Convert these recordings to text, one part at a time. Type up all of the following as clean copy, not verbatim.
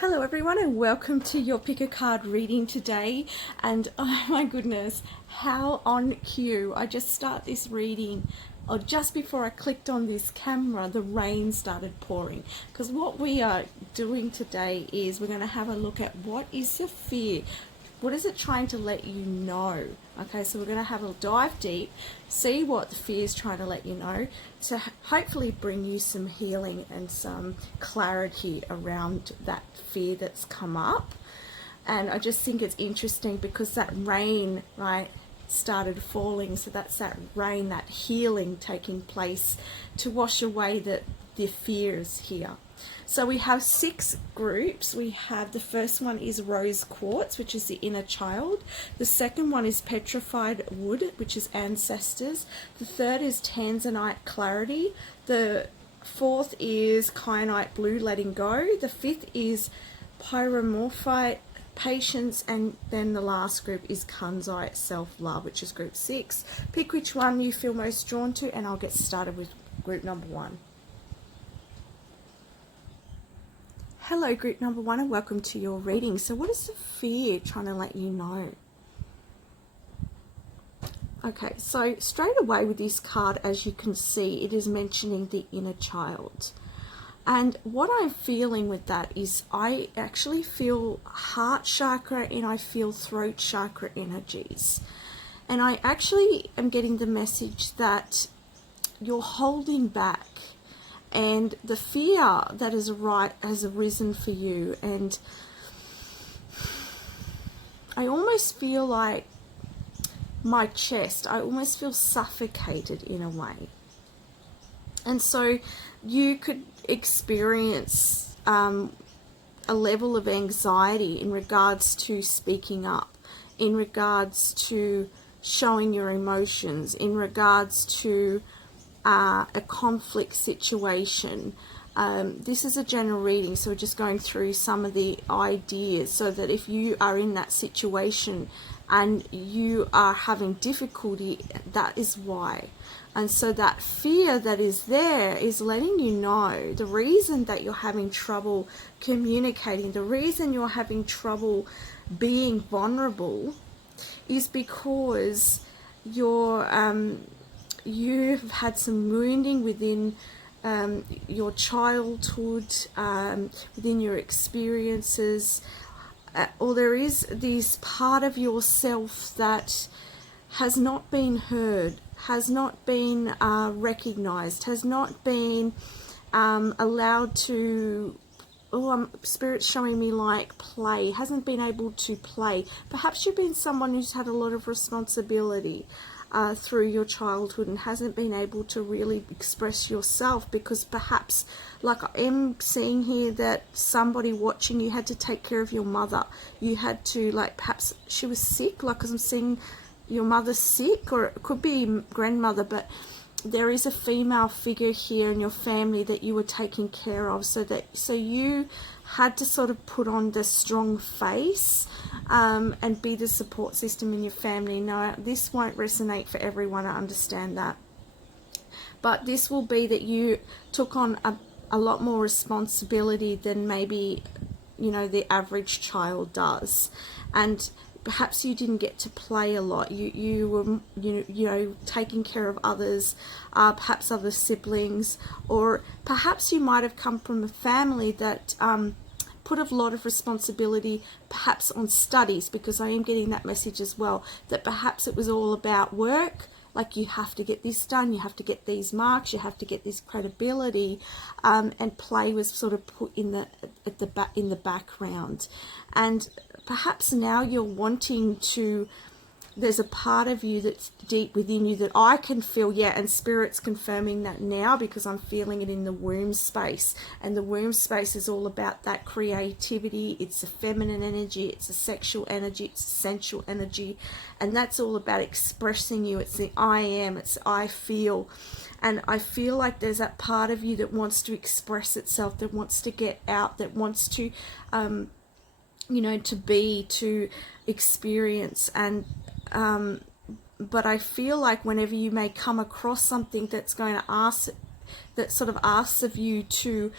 Hello everyone and welcome to your pick a card reading today. And oh my goodness, how on cue. I just start this reading, or just before I clicked on this camera, the rain started pouring. Because what we are doing today is we're going to have a look at what is your fear. What is it trying to let you know? Okay, so we're going to have a dive deep, see what the fear is trying to let you know, to hopefully bring you some healing and some clarity around that fear that's come up. And I just think it's interesting because that rain, right, started falling. So that's that rain, that healing taking place to wash away the fears here. So we have 6 groups. We have, the first one is rose quartz, which is the inner child. The second one is petrified wood, which is ancestors. The third is tanzanite clarity. The fourth is kyanite blue, letting go. The fifth is pyromorphite, patience, and then the last group is kunzite, self-love, which is group 6. Pick which one you feel most drawn to, and I'll get started with group number 1. Hello group number 1 and welcome to your reading. So what is the fear trying to let you know? Okay, so straight away with this card, as you can see, it is mentioning the inner child. And what I'm feeling with that is I actually feel heart chakra and I feel throat chakra energies. And I actually am getting the message that you're holding back. And the fear that has arisen for you, and I almost feel like my chest, I almost feel suffocated in a way. And so you could experience a level of anxiety in regards to speaking up, in regards to showing your emotions, in regards to a conflict situation. This is a general reading, so we're just going through some of the ideas so that if you are in that situation and you are having difficulty, that is why. And so that fear that is there is letting you know the reason that you're having trouble communicating, the reason you're having trouble being vulnerable is because you've had some wounding within your childhood, within your experiences, or there is this part of yourself that has not been heard, has not been recognized, has not been allowed to, Spirit's showing me like play, hasn't been able to play. Perhaps you've been someone who's had a lot of responsibility through your childhood and hasn't been able to really express yourself because perhaps, like I am seeing here, that somebody watching you had to take care of your mother. You had to, like, perhaps she was sick, like, because I'm seeing your mother sick, or it could be grandmother, but there is a female figure here in your family that you were taking care of, so you had to sort of put on the strong face and be the support system in your family. Now, this won't resonate for everyone, I understand that, but this will be that you took on a lot more responsibility than maybe, you know, the average child does. And perhaps you didn't get to play a lot. You were, you know, taking care of others, perhaps other siblings, or perhaps you might have come from a family that put a lot of responsibility perhaps on studies, because I am getting that message as well, that perhaps it was all about work, like you have to get this done, you have to get these marks, you have to get this credibility, and play was sort of put in the background. And perhaps now you're wanting to, there's a part of you that's deep within you that I can feel, and Spirit's confirming that now because I'm feeling it in the womb space. And the womb space is all about that creativity. It's a feminine energy, it's a sexual energy, it's a sensual energy, and that's all about expressing you. It's the I am, it's I feel. And I feel like there's that part of you that wants to express itself, that wants to get out, that wants to you know, to experience. And but I feel like whenever you may come across something that's going to ask, that sort of asks of you to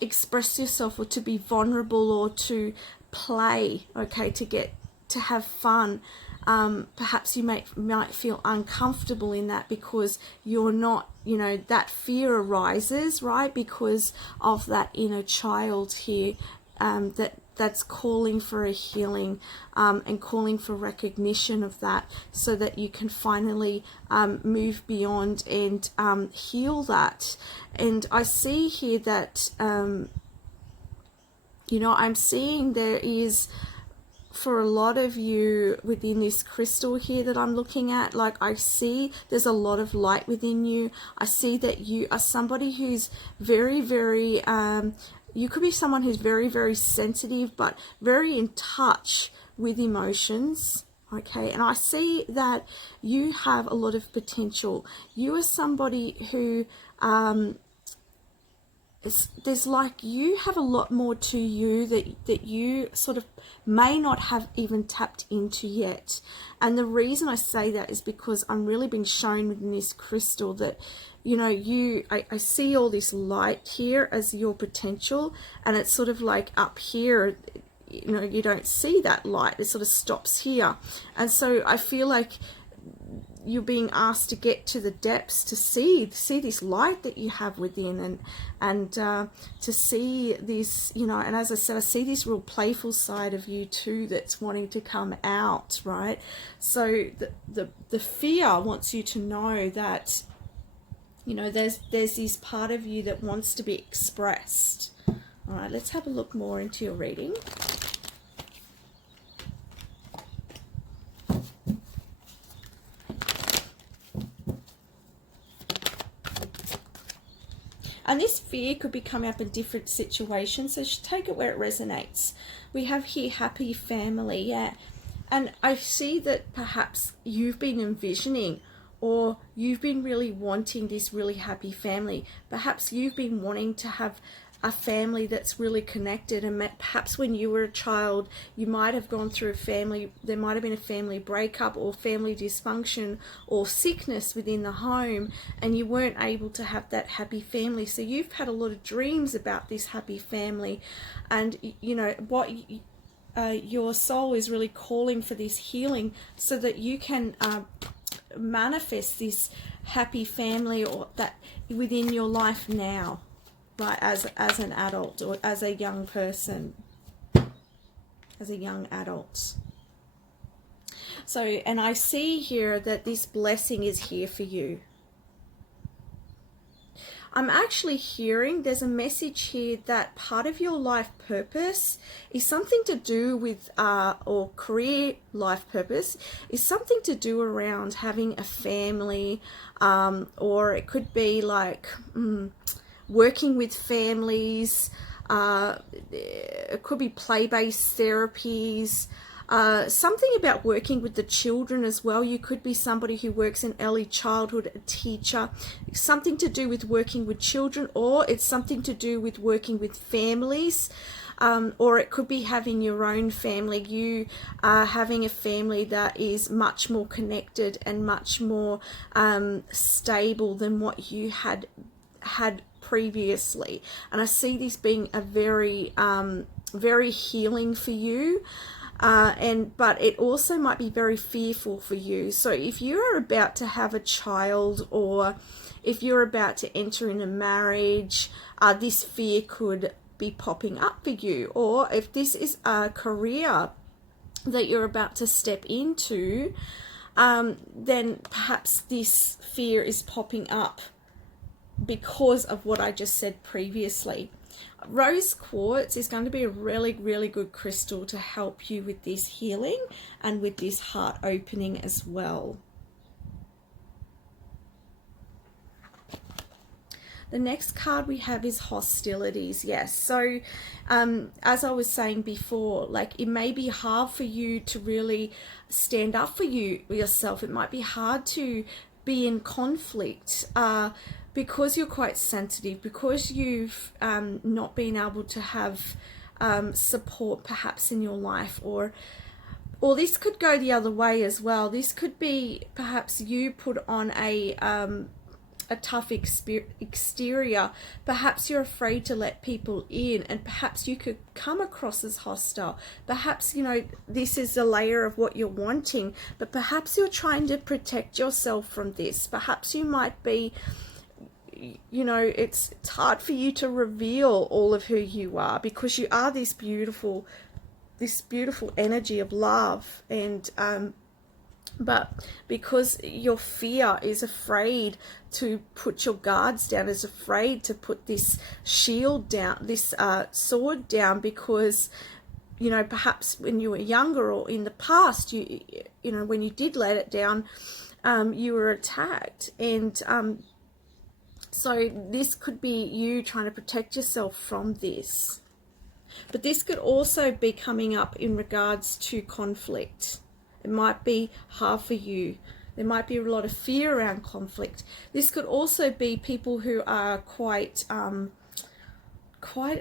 express yourself, or to be vulnerable, or to play, okay, to have fun. Perhaps you might feel uncomfortable in that because you're not, that fear arises, right, because of that inner child here, that's calling for a healing, and calling for recognition of that, so that you can finally move beyond and heal that. And I see here that I'm seeing there is, for a lot of you within this crystal here that I'm looking at, like, I see there's a lot of light within you. I see that you are somebody who's very, very, you could be someone who's very, very sensitive, but very in touch with emotions. Okay, and I see that you have a lot of potential. You are somebody who, there's like, you have a lot more to you that you sort of may not have even tapped into yet. And the reason I say that is because I'm really being shown within this crystal that, I see all this light here as your potential, and it's sort of like up here, you don't see that light. It sort of stops here. And so I feel like you're being asked to get to the depths, to see this light that you have within, and to see this, and as I said, I see this real playful side of you too that's wanting to come out, right? So the fear wants you to know that, there's this part of you that wants to be expressed. All right, let's have a look more into your reading. And this fear could be coming up in different situations, so just take it where it resonates. We have here happy family, yeah. And I see that perhaps you've been envisioning, or you've been really wanting this really happy family. Perhaps you've been wanting to have a family that's really connected, and perhaps when you were a child you might have gone through there might have been a family breakup or family dysfunction or sickness within the home, and you weren't able to have that happy family. So you've had a lot of dreams about this happy family, and what your soul is really calling for this healing so that you can manifest this happy family, or that within your life now, like as an adult, or as a young person, as a young adult. So, and I see here that this blessing is here for you. I'm actually hearing there's a message here that part of your life purpose is something to do with, or career life purpose is something to do around having a family, or it could be like working with families, it could be play-based therapies, something about working with the children as well. You could be somebody who works in early childhood, a teacher, something to do with working with children, or it's something to do with working with families, or it could be having your own family. You are having a family that is much more connected and much more stable than what you had previously. And I see this being a very very healing for you, but it also might be very fearful for you. So if you're about to have a child, or if you're about to enter in a marriage, this fear could be popping up for you. Or if this is a career that you're about to step into, then perhaps this fear is popping up because of what I just said previously. Rose quartz is going to be a really, really good crystal to help you with this healing and with this heart opening as well. The next card we have is hostilities. Yes, so as I was saying before, like, it may be hard for you to really stand up for yourself. It might be hard to be in conflict, because you're quite sensitive, because you've not been able to have support perhaps in your life, or this could go the other way as well. This could be perhaps you put on a a tough exterior, perhaps you're afraid to let people in, and perhaps you could come across as hostile. Perhaps, you know, this is a layer of what you're wanting, but perhaps you're trying to protect yourself from this. Perhaps you might be, you know, it's hard for you to reveal all of who you are, because you are this beautiful energy of love, and but because your fear is afraid to put your guards down, is afraid to put this shield down, this sword down, because, you know, perhaps when you were younger or in the past, you know, when you did let it down, you were attacked, and so this could be you trying to protect yourself from this. But this could also be coming up in regards to conflict. It might be hard for you. There might be a lot of fear around conflict. This could also be people who are quite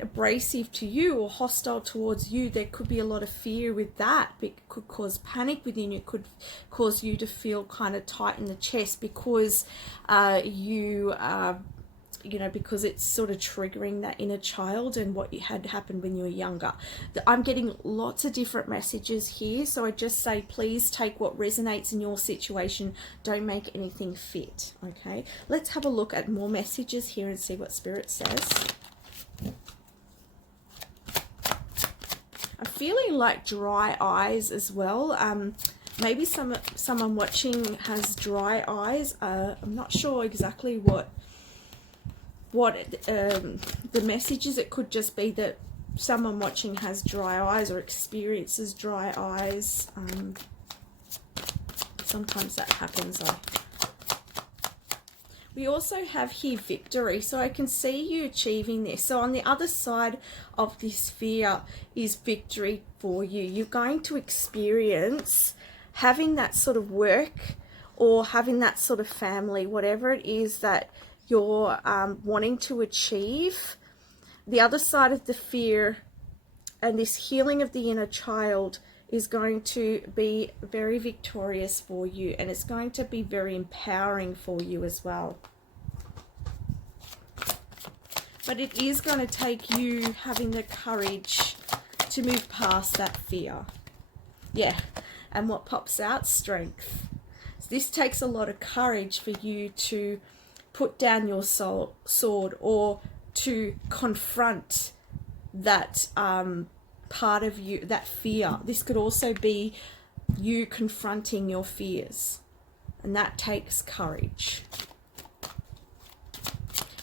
abrasive to you or hostile towards you. There could be a lot of fear with that. It could cause panic within you. It could cause you to feel kind of tight in the chest, because you know, because it's sort of triggering that inner child and what had happened when you were younger. I'm getting lots of different messages here, so I just say please take what resonates in your situation. Don't make anything fit, okay? Let's have a look at more messages here and see what Spirit says. I'm feeling like dry eyes as well. Maybe someone watching has dry eyes. I'm not sure exactly what the message is. It could just be that someone watching has dry eyes or experiences dry eyes. Sometimes that happens. We also have here victory, so I can see you achieving this. So on the other side of this fear is victory for you. You're going to experience having that sort of work or having that sort of family, whatever it is that you're wanting to achieve. The other side of the fear and this healing of the inner child is going to be very victorious for you, and it's going to be very empowering for you as well. But it is going to take you having the courage to move past that fear. Yeah, and what pops out? Strength. So this takes a lot of courage for you to put down your sword or to confront that part of you, that fear. This could also be you confronting your fears, and that takes courage.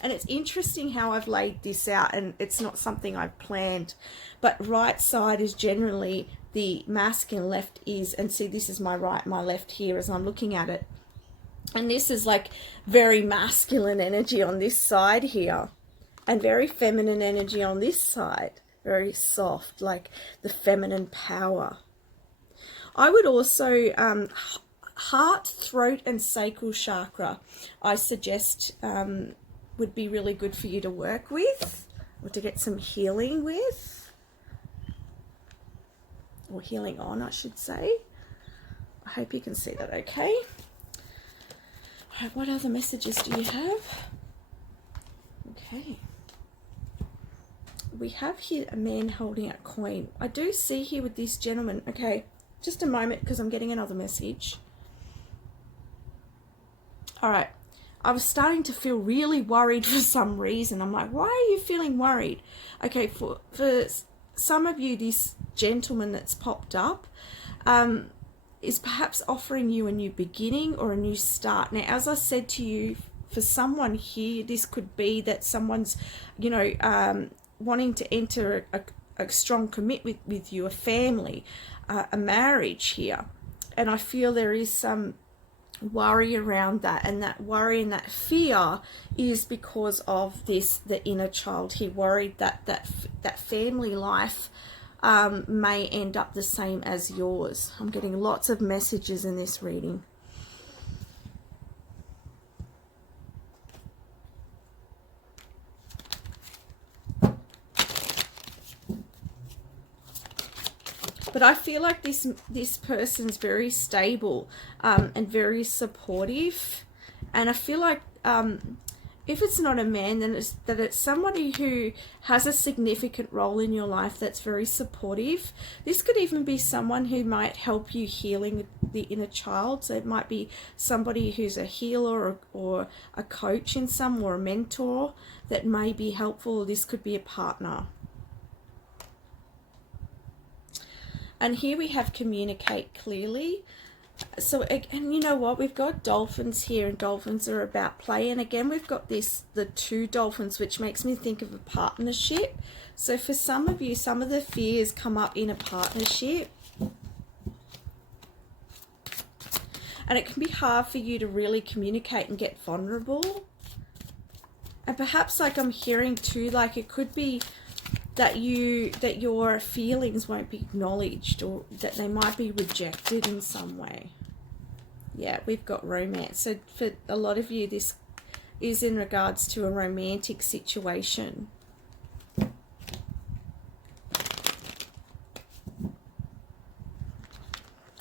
And it's interesting how I've laid this out, and it's not something I've planned, but right side is generally the masculine, left is, and see, this is my right, my left here as I'm looking at it. And this is like very masculine energy on this side here, and very feminine energy on this side. Very soft, like the feminine power. I would also, heart, throat, and sacral chakra, I suggest would be really good for you to work with, or to get some healing with, or healing on, I should say. I hope you can see that okay. All right, what other messages do you have? Okay. We have here a man holding a coin. I do see here with this gentleman. Okay, just a moment, because I'm getting another message. All right. I was starting to feel really worried for some reason. I'm like, why are you feeling worried? Okay, for some of you, this gentleman that's popped up is perhaps offering you a new beginning or a new start. Now, as I said to you, for someone here, this could be that someone's, you know, wanting to enter a strong commitment with you, a family, a marriage here. And I feel there is some worry around that, and that worry and that fear is because of this, the inner child here, worried that that family life may end up the same as yours. I'm getting lots of messages in this reading. But I feel like this person's very stable and very supportive, and I feel like if it's not a man, then it's somebody who has a significant role in your life that's very supportive. This could even be someone who might help you healing the inner child. So it might be somebody who's a healer or a coach in some, or a mentor that may be helpful. This could be a partner. And here we have communicate clearly. So, and you know what, we've got dolphins here, and dolphins are about play. And again, we've got the two dolphins, which makes me think of a partnership. So for some of you, some of the fears come up in a partnership. And it can be hard for you to really communicate and get vulnerable. And perhaps, like I'm hearing too, like it could be that your feelings won't be acknowledged, or that they might be rejected in some way. Yeah, we've got romance. So for a lot of you, this is in regards to a romantic situation.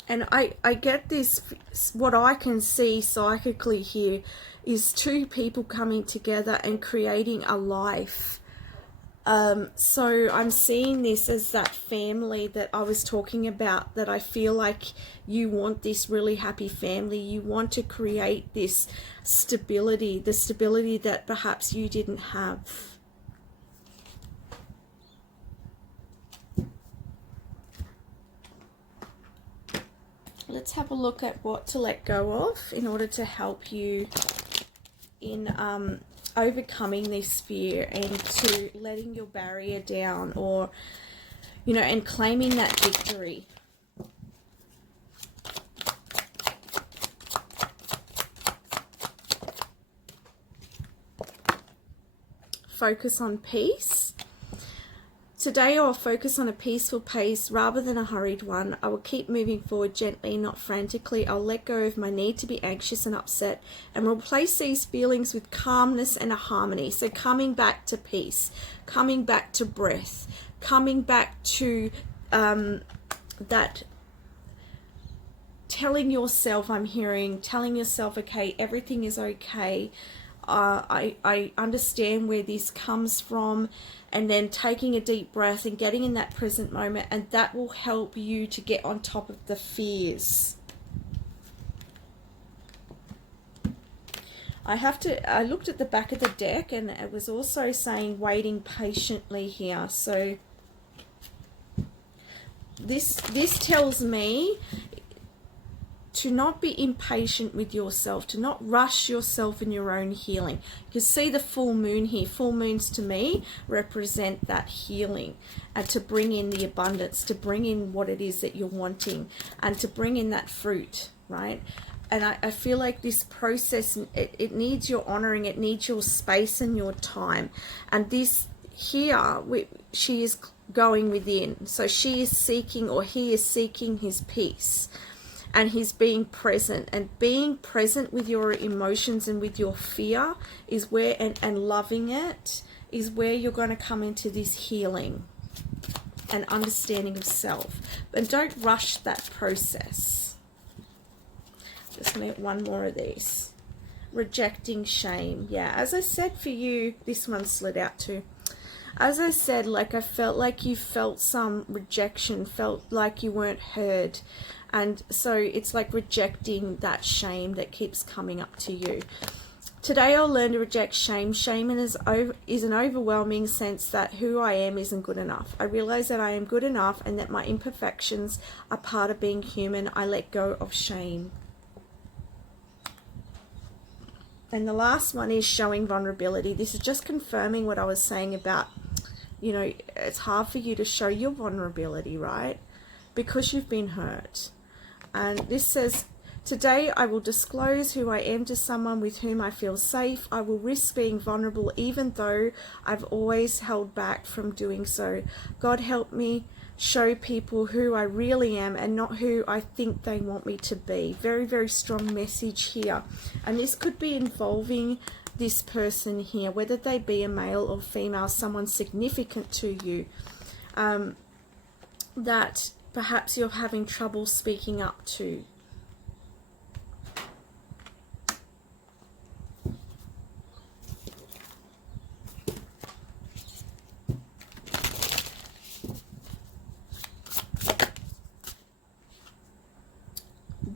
And I get this, what I can see psychically here is two people coming together and creating a life. So I'm seeing this as that family that I was talking about, that I feel like you want this really happy family. You want to create this stability, the stability that perhaps you didn't have. Let's have a look at what to let go of in order to help you in overcoming this fear, and to letting your barrier down, or, you know, and claiming that victory. Focus on peace. Today I'll focus on a peaceful pace rather than a hurried one. I will keep moving forward gently, not frantically. I'll let go of my need to be anxious and upset, and replace these feelings with calmness and a harmony. So coming back to peace, coming back to breath, coming back to that telling yourself, telling yourself, okay, everything is okay. I understand where this comes from, and then taking a deep breath and getting in that present moment, and that will help you to get on top of the fears. I looked at the back of the deck, and it was also saying waiting patiently here. So this tells me to not be impatient with yourself, to not rush yourself in your own healing. You can see the full moon here. Full moons to me represent that healing, and to bring in the abundance, to bring in what it is that you're wanting, and to bring in that fruit, right? And I feel like this process, it needs your honoring, it needs your space and your time. And this here, she is going within. So she is seeking, or he is seeking his peace. And he's being present, and being present with your emotions and with your fear is where, and loving it is where you're going to come into this healing and understanding of self. But don't rush that process. Just going to get one more of these. Rejecting shame. Yeah, as I said for you, this one slid out too. As I said, like I felt like you felt some rejection, felt like you weren't heard. And so it's like rejecting that shame that keeps coming up to you. Today I'll learn to reject shame. Shame is an overwhelming sense that who I am isn't good enough. I realize that I am good enough, and that my imperfections are part of being human. I let go of shame. And the last one is showing vulnerability. This is just confirming what I was saying about, you know, it's hard for you to show your vulnerability, right? Because you've been hurt. And this says, today I will disclose who I am to someone with whom I feel safe. I will risk being vulnerable even though I've always held back from doing so. God help me show people who I really am and not who I think they want me to be. Very, very strong message here. And this could be involving this person here, whether they be a male or female, someone significant to you, that perhaps you're having trouble speaking up to.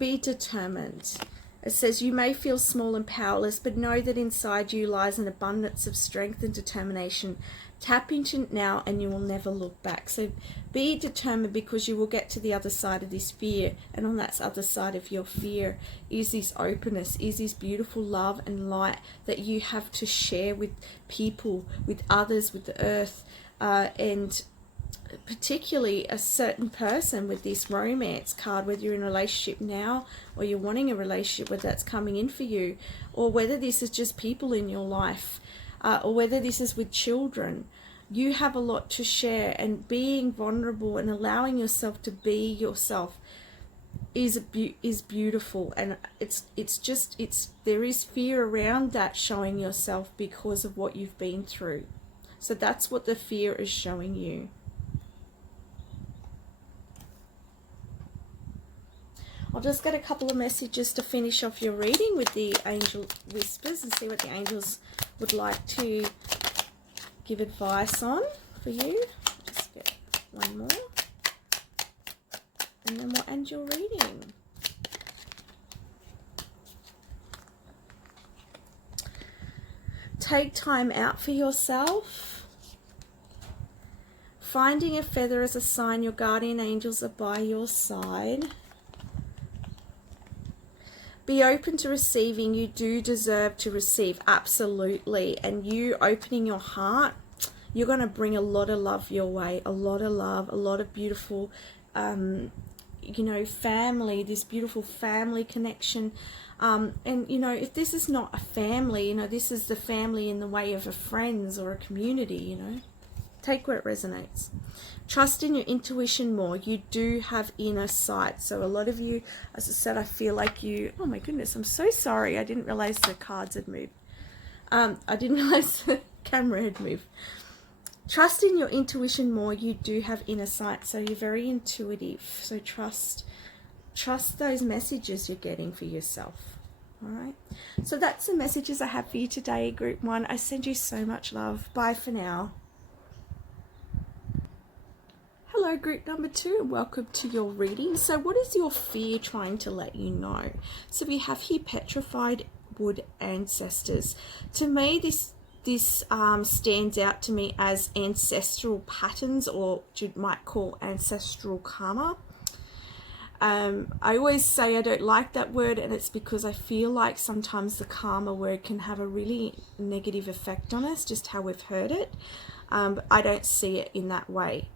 Be determined. It says, you may feel small and powerless, but know that inside you lies an abundance of strength and determination. Tap into it now and you will never look back. So be determined, because you will get to the other side of this fear. And on that other side of your fear is this openness, is this beautiful love and light that you have to share with people, with others, with the earth, and particularly a certain person with this romance card, whether you're in a relationship now or you're wanting a relationship, whether that's coming in for you, or whether this is just people in your life, or whether this is with children. You have a lot to share, and being vulnerable and allowing yourself to be yourself is beautiful. And there is fear around that, showing yourself, because of what you've been through. So that's what the fear is showing you. I'll just get a couple of messages to finish off your reading with the angel whispers and see what the angels would like to give advice on for you. Just get one more, and then we'll end your reading. Take time out for yourself. Finding a feather is a sign your guardian angels are by your side. Be open to receiving. You do deserve to receive, absolutely. And you opening your heart, you're going to bring a lot of love your way, a lot of love, a lot of beautiful, family, this beautiful family connection. And, if this is not a family, this is the family in the way of a friends or a community, Take where it resonates. Trust in your intuition more. You do have inner sight. So a lot of you, as I said, I feel like you... Oh my goodness, I'm so sorry. I didn't realize the cards had moved. I didn't realize the camera had moved. Trust in your intuition more. You do have inner sight. So you're very intuitive. So trust those messages you're getting for yourself. All right. So that's the messages I have for you today, Group 1. I send you so much love. Bye for now. Hello, group number 2, and welcome to your reading. So what is your fear trying to let you know? So we have here petrified wood ancestors. To me, this stands out to me as ancestral patterns, or what you might call ancestral karma. I always say I don't like that word, and it's because I feel like sometimes the karma word can have a really negative effect on us, just how we've heard it. But I don't see it in that way.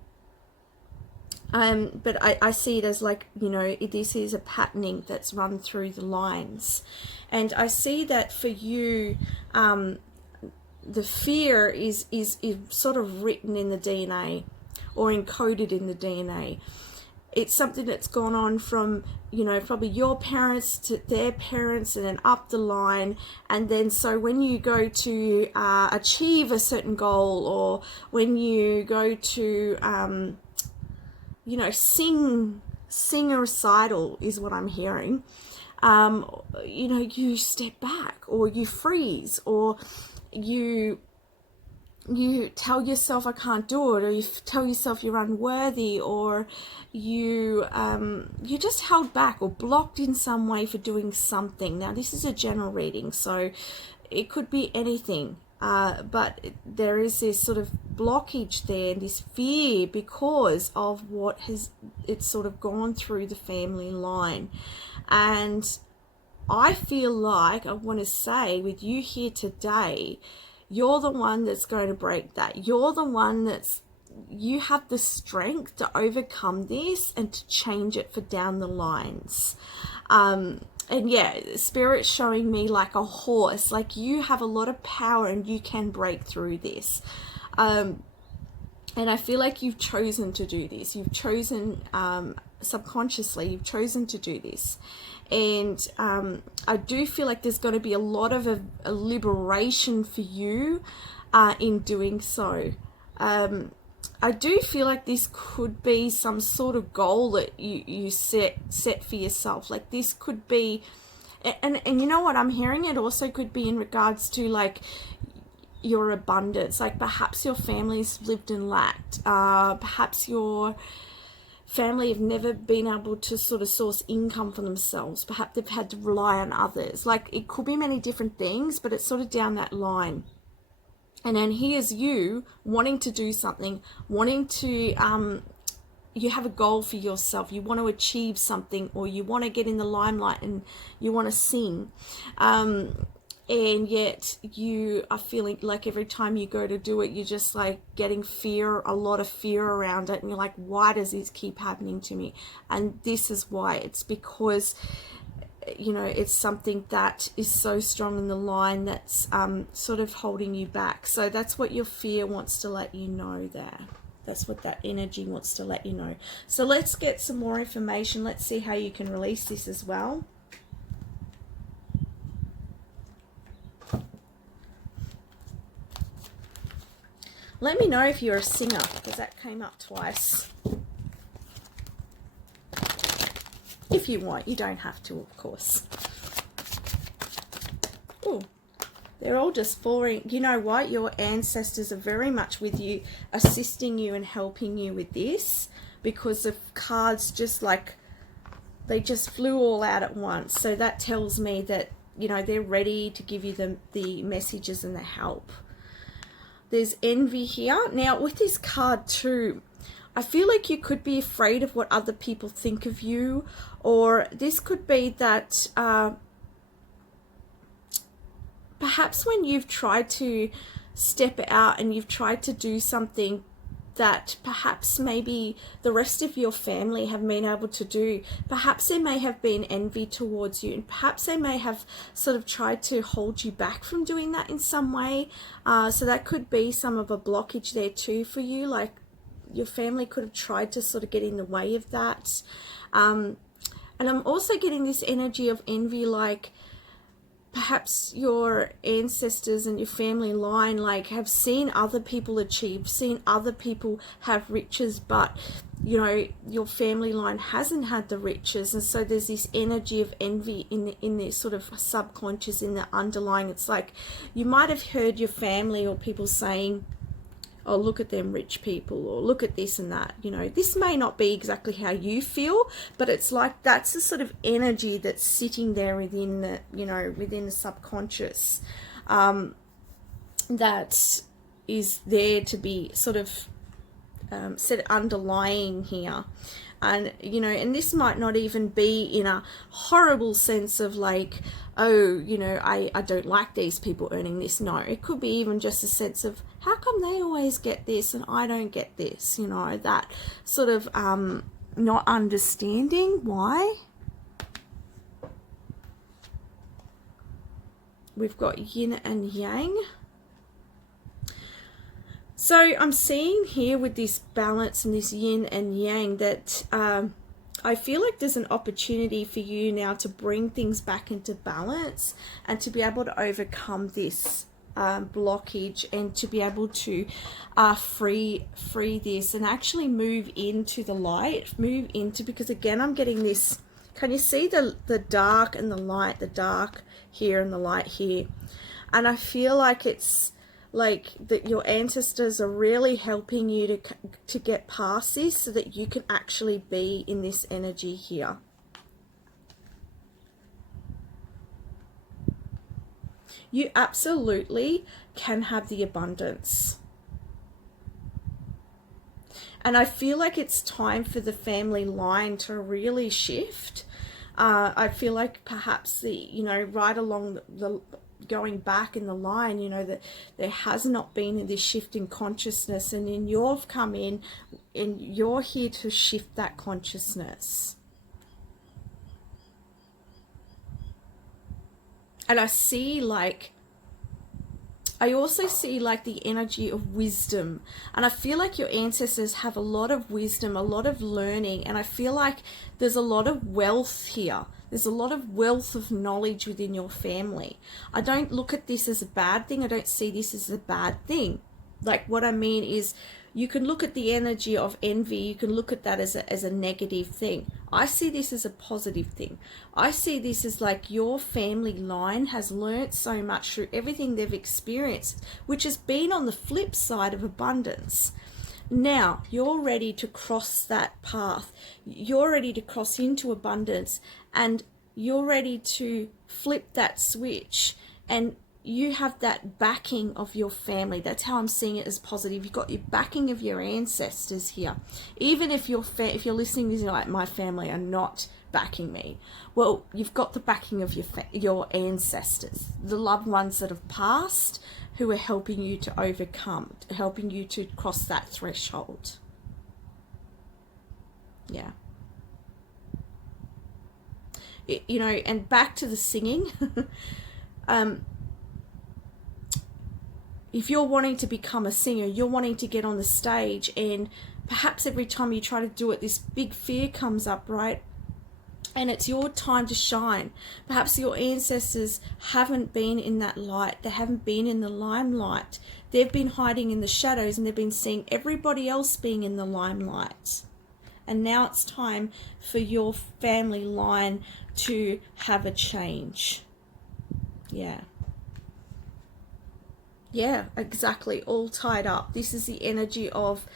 But I see it as like, this is a patterning that's run through the lines. And I see that for you, the fear is sort of written in the DNA or encoded in the DNA. It's something that's gone on from, probably your parents to their parents and then up the line. And then so when you go to achieve a certain goal, or when you go to... sing a recital is what I'm hearing. You step back, or you freeze, or you tell yourself I can't do it, or you tell yourself you're unworthy, or you're just held back or blocked in some way for doing something. Now, this is a general reading, so it could be anything. But there is this sort of blockage there, and this fear because of what it's sort of gone through the family line. And I feel like I want to say with you here today, you're the one that's going to break that. You're the one you have the strength to overcome this and to change it for down the lines. And yeah, Spirit's showing me like a horse, like you have a lot of power and you can break through this. And I feel like you've chosen to do this. You've chosen, subconsciously, you've chosen to do this. And I do feel like there's going to be a lot of a liberation for you in doing so. I do feel like this could be some sort of goal that you set for yourself. Like this could be, and you know what I'm hearing? It also could be in regards to like your abundance. Like perhaps your family's lived and lacked. Perhaps family have never been able to sort of source income for themselves. Perhaps they've had to rely on others. Like, it could be many different things, but it's sort of down that line. And then here's you wanting to do something, wanting to, you have a goal for yourself, you want to achieve something, or you want to get in the limelight and you want to sing. And yet you are feeling like every time you go to do it, you're just like getting fear, a lot of fear around it. And you're like, why does this keep happening to me? And this is why. It's because, you know, it's something that is so strong in the line that's sort of holding you back. So that's what your fear wants to let you know there. That's what that energy wants to let you know. So let's get some more information. Let's see how you can release this as well. Let me know if you're a singer, because that came up twice. If you want, you don't have to, of course. Oh, they're all just falling. You know what? Your ancestors are very much with you, assisting you and helping you with this, because the cards just like, they just flew all out at once. So that tells me that, you know, they're ready to give you the messages and the help. There's envy here. Now, with this card too, I feel like you could be afraid of what other people think of you, or this could be that perhaps when you've tried to step out and you've tried to do something that perhaps maybe the rest of your family have been able to do, perhaps there may have been envy towards you, and perhaps they may have sort of tried to hold you back from doing that in some way. So that could be some of a blockage there too for you, like your family could have tried to sort of get in the way of that. And I'm also getting this energy of envy, like perhaps your ancestors and your family line like have seen other people achieve, seen other people have riches, but you know, your family line hasn't had the riches. And so there's this energy of envy in the sort of subconscious, in the underlying. It's like you might have heard your family or people saying, oh, look at them rich people, or look at this and that. You know, this may not be exactly how you feel, but it's like that's the sort of energy that's sitting there within the, you know, within the subconscious, that is there to be sort of said underlying here. And, you know, and this might not even be in a horrible sense of like, oh, you know, I don't like these people earning this. No, it could be even just a sense of, how come they always get this and I don't get this? You know, that sort of not understanding why. We've got yin and yang. So I'm seeing here with this balance and this yin and yang that I feel like there's an opportunity for you now to bring things back into balance and to be able to overcome this blockage, and to be able to free this and actually move into the light, move into, because again I'm getting this, can you see the dark and the light, the dark here and the light here? And I feel like it's like that your ancestors are really helping you to get past this so that you can actually be in this energy here. You absolutely can have the abundance. And I feel like it's time for the family line to really shift. I feel like perhaps you know, right along the going back in the line, you know, that there has not been this shift in consciousness, and then you've come in and you're here to shift that consciousness. And I see like, I also see like the energy of wisdom, and I feel like your ancestors have a lot of wisdom, a lot of learning, and I feel like there's a lot of wealth here. There's a lot of wealth of knowledge within your family. I don't look at this as a bad thing. I don't see this as a bad thing. Like, what I mean is, you can look at the energy of envy, you can look at that as a negative thing. I see this as a positive thing. I see this as like your family line has learnt so much through everything they've experienced, which has been on the flip side of abundance. Now you're ready to cross that path. You're ready to cross into abundance, and you're ready to flip that switch, and you have that backing of your family. That's how I'm seeing it as positive. You've got your backing of your ancestors here. Even if you're listening, you're like, my family are not backing me. Well, you've got the backing of your ancestors, the loved ones that have passed, who are helping you to overcome, helping you to cross that threshold. Yeah. You know, and back to the singing. If you're wanting to become a singer, you're wanting to get on the stage, and perhaps every time you try to do it, this big fear comes up, right? And it's your time to shine. Perhaps your ancestors haven't been in that light. They haven't been in the limelight. They've been hiding in the shadows, and they've been seeing everybody else being in the limelight. And now it's time for your family line to have a change. Yeah. Yeah, exactly. All tied up. This is the energy of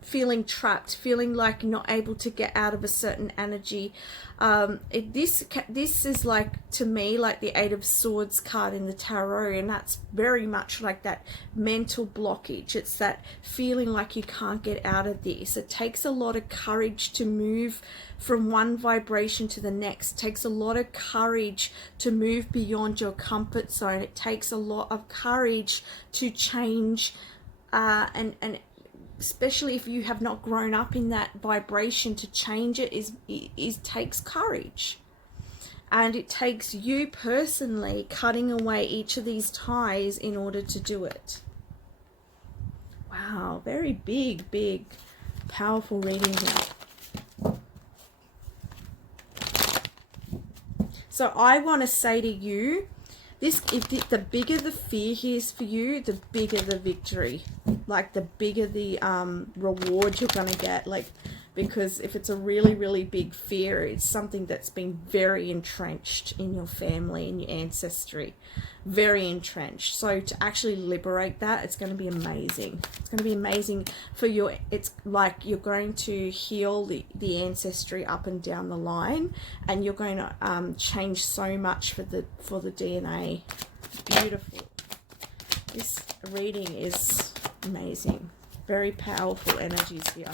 feeling trapped, feeling like not able to get out of a certain energy. This is like, to me, like the Eight of Swords card in the tarot, and that's very much like that mental blockage. It's that feeling like you can't get out of this. It takes a lot of courage to move from one vibration to the next. It takes a lot of courage to move beyond your comfort zone. It takes a lot of courage to change, and especially if you have not grown up in that vibration, to change it is takes courage. And it takes you personally cutting away each of these ties in order to do it. Wow, very big, powerful reading here. So I want to say to you, the bigger the fear is for you, the bigger the victory. Like, the bigger the reward you're going to get. Like, because if it's a really big fear, it's something that's been very entrenched in your family and your ancestry. Very entrenched. So to actually liberate that, it's going to be amazing. It's going to be amazing for your, it's like you're going to heal the ancestry up and down the line, and you're going to change so much for the DNA. Beautiful. This reading is amazing. Very powerful energies here.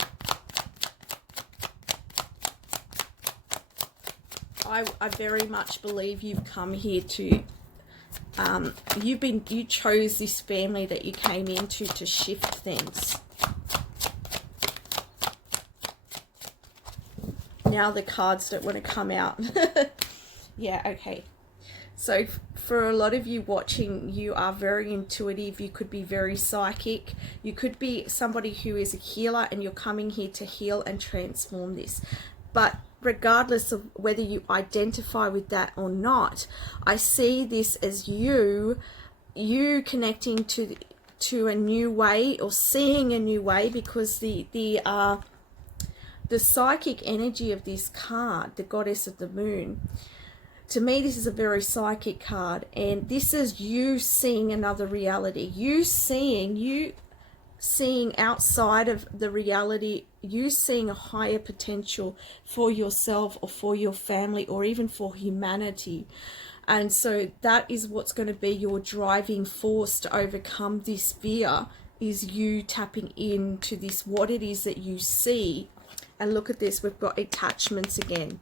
I very much believe you've come here to you chose this family that you came into to shift things. Now the cards don't want to come out. Yeah, okay. So for a lot of you watching, you are very intuitive. You could be very psychic. You could be somebody who is a healer, and you're coming here to heal and transform this. But regardless of whether you identify with that or not, I see this as you connecting to a new way, or seeing a new way, because the psychic energy of this card, the Goddess of the Moon, to me, this is a very psychic card, and this is you seeing another reality. You seeing outside of the reality, you seeing a higher potential for yourself or for your family or even for humanity. And so that is what's going to be your driving force to overcome this fear, is you tapping into this, what it is that you see. And look at this, we've got attachments again.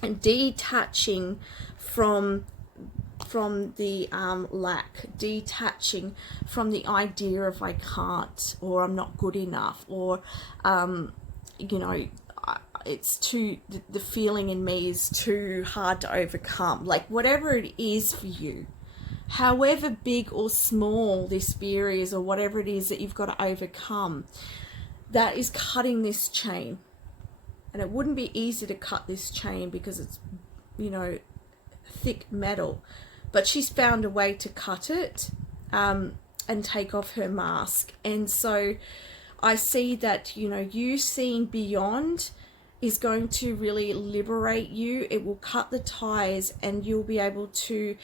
And detaching from the lack, detaching from the idea of I can't, or I'm not good enough, or you know, it's too, the feeling in me is too hard to overcome. Like, whatever it is for you, however big or small this fear is, or whatever it is that you've got to overcome, that is cutting this chain. And it wouldn't be easy to cut this chain because it's, you know, thick metal. But she's found a way to cut it and take off her mask. And so I see that, you know, you seeing beyond is going to really liberate you. It will cut the ties, and you'll be able to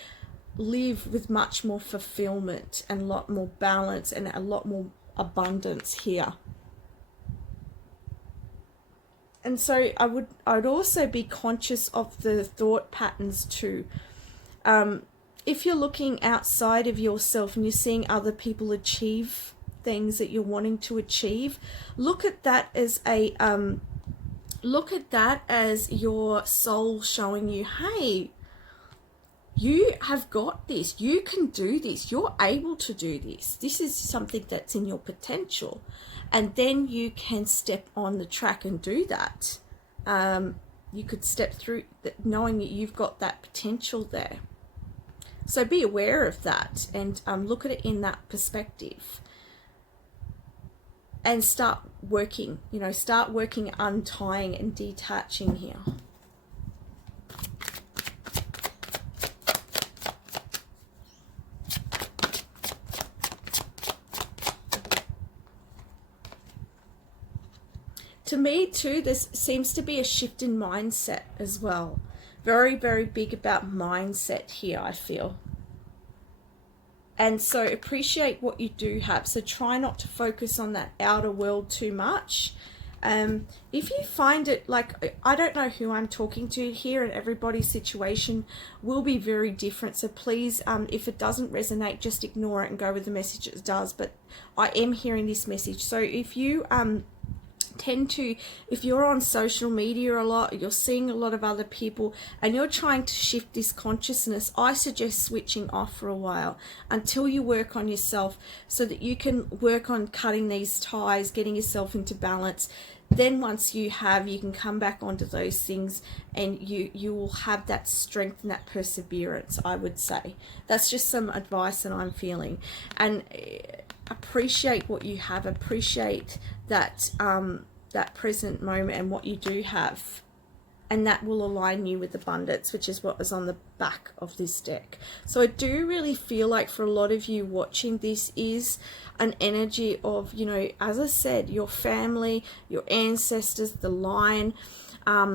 live with much more fulfillment and a lot more balance and a lot more abundance here. And so I'd also be conscious of the thought patterns too. If you're looking outside of yourself and you're seeing other people achieve things that you're wanting to achieve, look at that as your soul showing you, hey, you have got this, you can do this, you're able to do this, this is something that's in your potential. And then you can step on the track and do that. You could step through knowing that you've got that potential there. So be aware of that and look at it in that perspective. And start working, start working, untying and detaching here. To me too, there seems to be a shift in mindset as well. Very, very big about mindset here, I feel. And so appreciate what you do have. So try not to focus on that outer world too much. If you find it, like, I don't know who I'm talking to here, and everybody's situation will be very different. So please, if it doesn't resonate, just ignore it and go with the message it does. But I am hearing this message. So if you if you're on social media a lot, you're seeing a lot of other people and you're trying to shift this consciousness, I suggest switching off for a while until you work on yourself so that you can work on cutting these ties, getting yourself into balance. Then once you can come back onto those things and you will have that strength and that perseverance, I would say. That's just some advice that I'm feeling. And appreciate what you have, appreciate that that present moment and what you do have, and that will align you with abundance, which is what was on the back of this deck. So I do really feel like for a lot of you watching, this is an energy of, as I said, your family, your ancestors, the line, their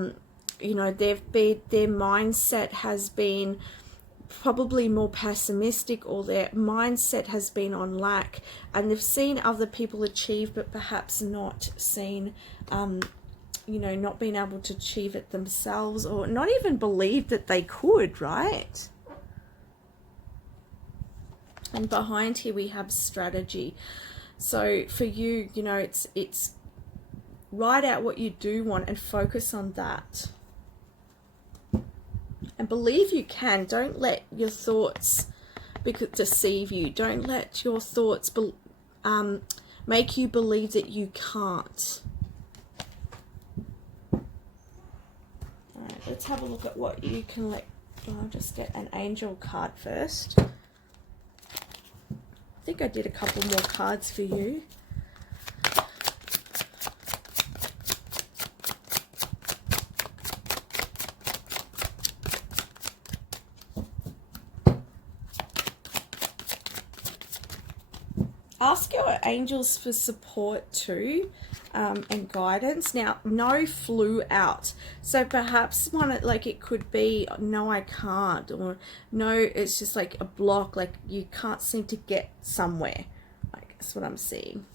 mindset has been probably more pessimistic, or their mindset has been on lack, and they've seen other people achieve but perhaps not seen not being able to achieve it themselves, or not even believe that they could, right? And behind here we have strategy. So for you, it's write out what you do want and focus on that. And believe you can. Don't let your thoughts deceive you. Don't let your thoughts make you believe that you can't. All right, let's have a look at what you can let. I'll just get an angel card first. I think I did a couple more cards for you. Ask your angels for support too, and guidance. Now, no flew out. So perhaps it could be, no, I can't, or no, it's just like a block, like you can't seem to get somewhere. Like, that's what I'm seeing.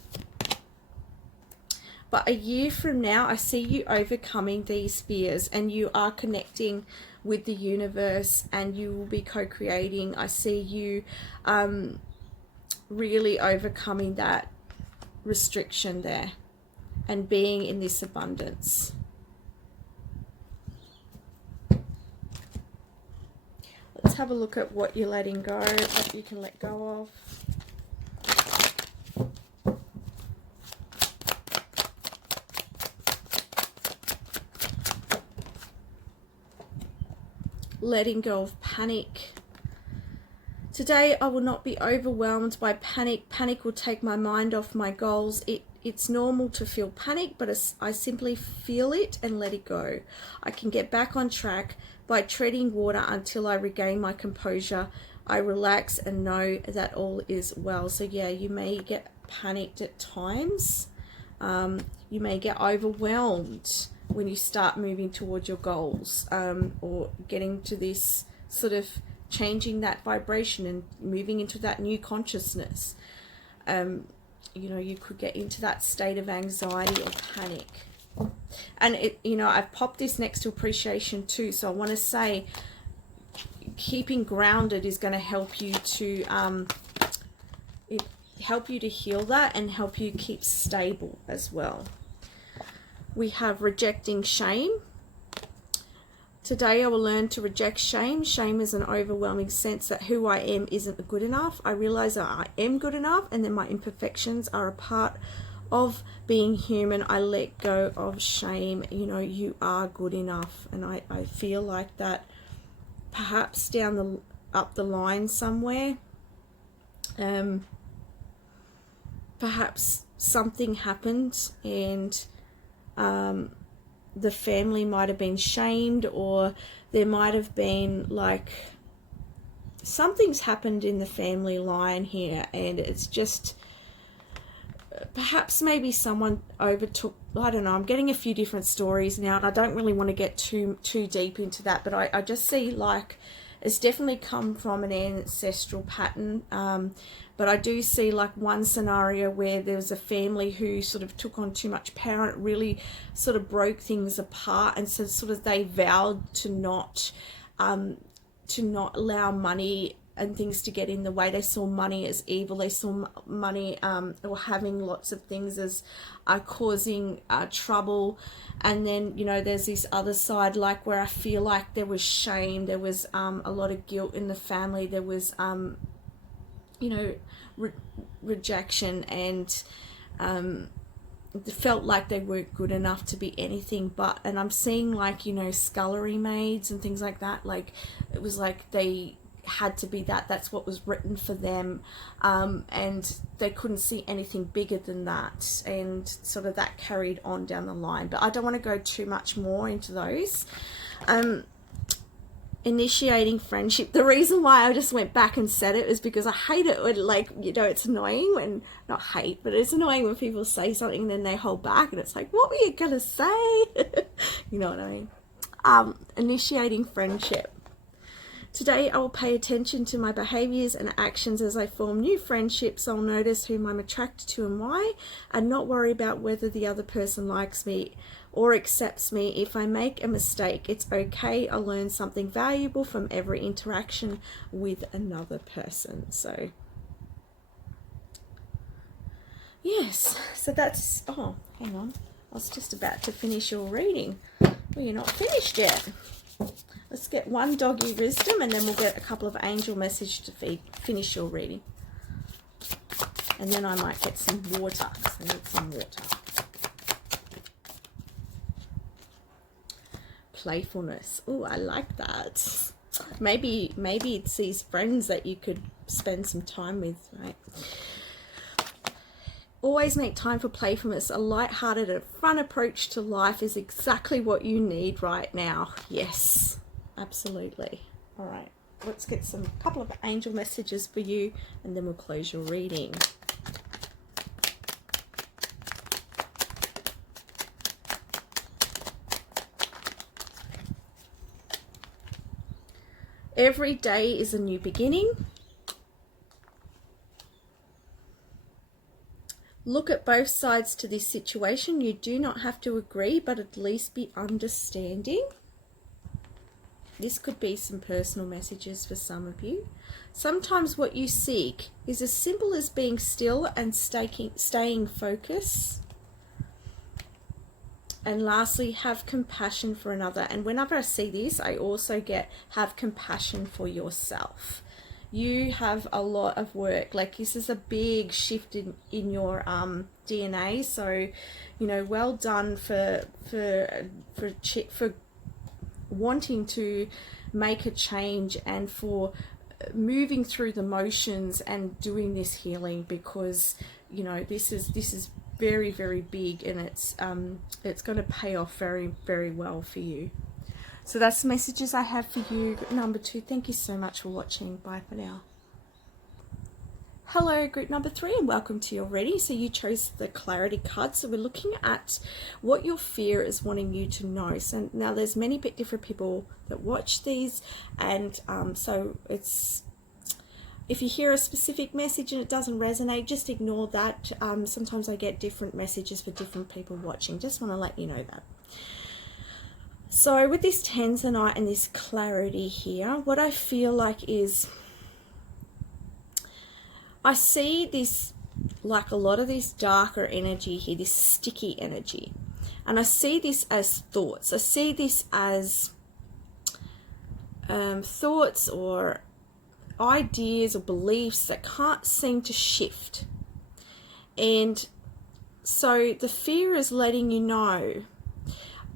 But a year from now, I see you overcoming these fears, and you are connecting with the universe, and you will be co-creating. I see you really overcoming that restriction there and being in this abundance. Let's have a look at what you're letting go, what you can let go of. Letting go of panic. Today, I will not be overwhelmed by panic. Panic will take my mind off my goals. It's normal to feel panic, but I simply feel it and let it go. I can get back on track by treading water until I regain my composure. I relax and know that all is well. So yeah, you may get panicked at times. You may get overwhelmed when you start moving towards your goals, or getting to this sort of changing that vibration and moving into that new consciousness. you know, you could get into that state of anxiety or panic. And it, you know, I've popped this next to appreciation too, so I want to say keeping grounded is going to help you to help you to heal that and help you keep stable as well. We have rejecting shame. Today I will learn to reject shame. Shame is an overwhelming sense that who I am isn't good enough. I realize that I am good enough and that my imperfections are a part of being human. I let go of shame. You know, you are good enough. And I feel like that perhaps up the line somewhere, perhaps something happened and the family might have been shamed, or there might have been like something's happened in the family line here, and it's just perhaps maybe someone overtook, I don't know, I'm getting a few different stories now, and I don't really want to get too deep into that, but I just see like it's definitely come from an ancestral pattern. But I do see like one scenario where there was a family who sort of took on too much power, and it really sort of broke things apart, and so sort of they vowed to not allow money and things to get in the way. They saw money as evil. They saw money or having lots of things as causing trouble. And then, you know, there's this other side, like where I feel like there was shame, there was a lot of guilt in the family, there was you know, rejection, and it felt like they weren't good enough to be anything but. And I'm seeing like, you know, scullery maids and things like that, like it was like they had to be that's what was written for them, and they couldn't see anything bigger than that, and sort of that carried on down the line. But I don't want to go too much more into those. Initiating friendship. The reason why I just went back and said it is because I hate it when, like, you know, it's annoying when, not hate, but it's annoying when people say something and then they hold back, and it's like, what were you gonna say? You know what I mean? Initiating friendship. Today I will pay attention to my behaviors and actions as I form new friendships. I'll notice whom I'm attracted to and why, and not worry about whether the other person likes me or accepts me. If I make a mistake, it's okay. I'll learn something valuable from every interaction with another person. So yes, so that's, oh, hang on. I was just about to finish your reading. Well, you're not finished yet. Let's get one doggy wisdom, and then we'll get a couple of angel messages to finish your reading. And then I might get some water, because I need some water. Playfulness. Oh, I like that. Maybe it's these friends that you could spend some time with, right? Always make time for playfulness. A light-hearted and fun approach to life is exactly what you need right now. Yes, absolutely. All right, let's get some couple of angel messages for you, and then we'll close your reading. Every day is a new beginning. Look at both sides to this situation. You do not have to agree, but at least be understanding. This could be some personal messages for some of you. Sometimes what you seek is as simple as being still and staying focused. And lastly, have compassion for another. And whenever I see this, I also get have compassion for yourself. You have a lot of work. Like, this is a big shift in your DNA. So, you know, well done for wanting to make a change, and for moving through the motions and doing this healing, because, you know, this is very, very big, and it's going to pay off very, very well for you. So that's the messages I have for you, group number 2. Thank you so much for watching. Bye for now. Hello, group number 3, and welcome to your reading. So you chose the clarity card. So we're looking at what your fear is wanting you to know. So now there's many different people that watch these, and so it's if you hear a specific message and it doesn't resonate, just ignore that. Sometimes I get different messages for different people watching. Just want to let you know that. So with this Tanzanite and this clarity here, what I feel like is, I see this, like a lot of this darker energy here, this sticky energy. And I see this as thoughts. I see this as thoughts or ideas or beliefs that can't seem to shift. And so the fear is letting you know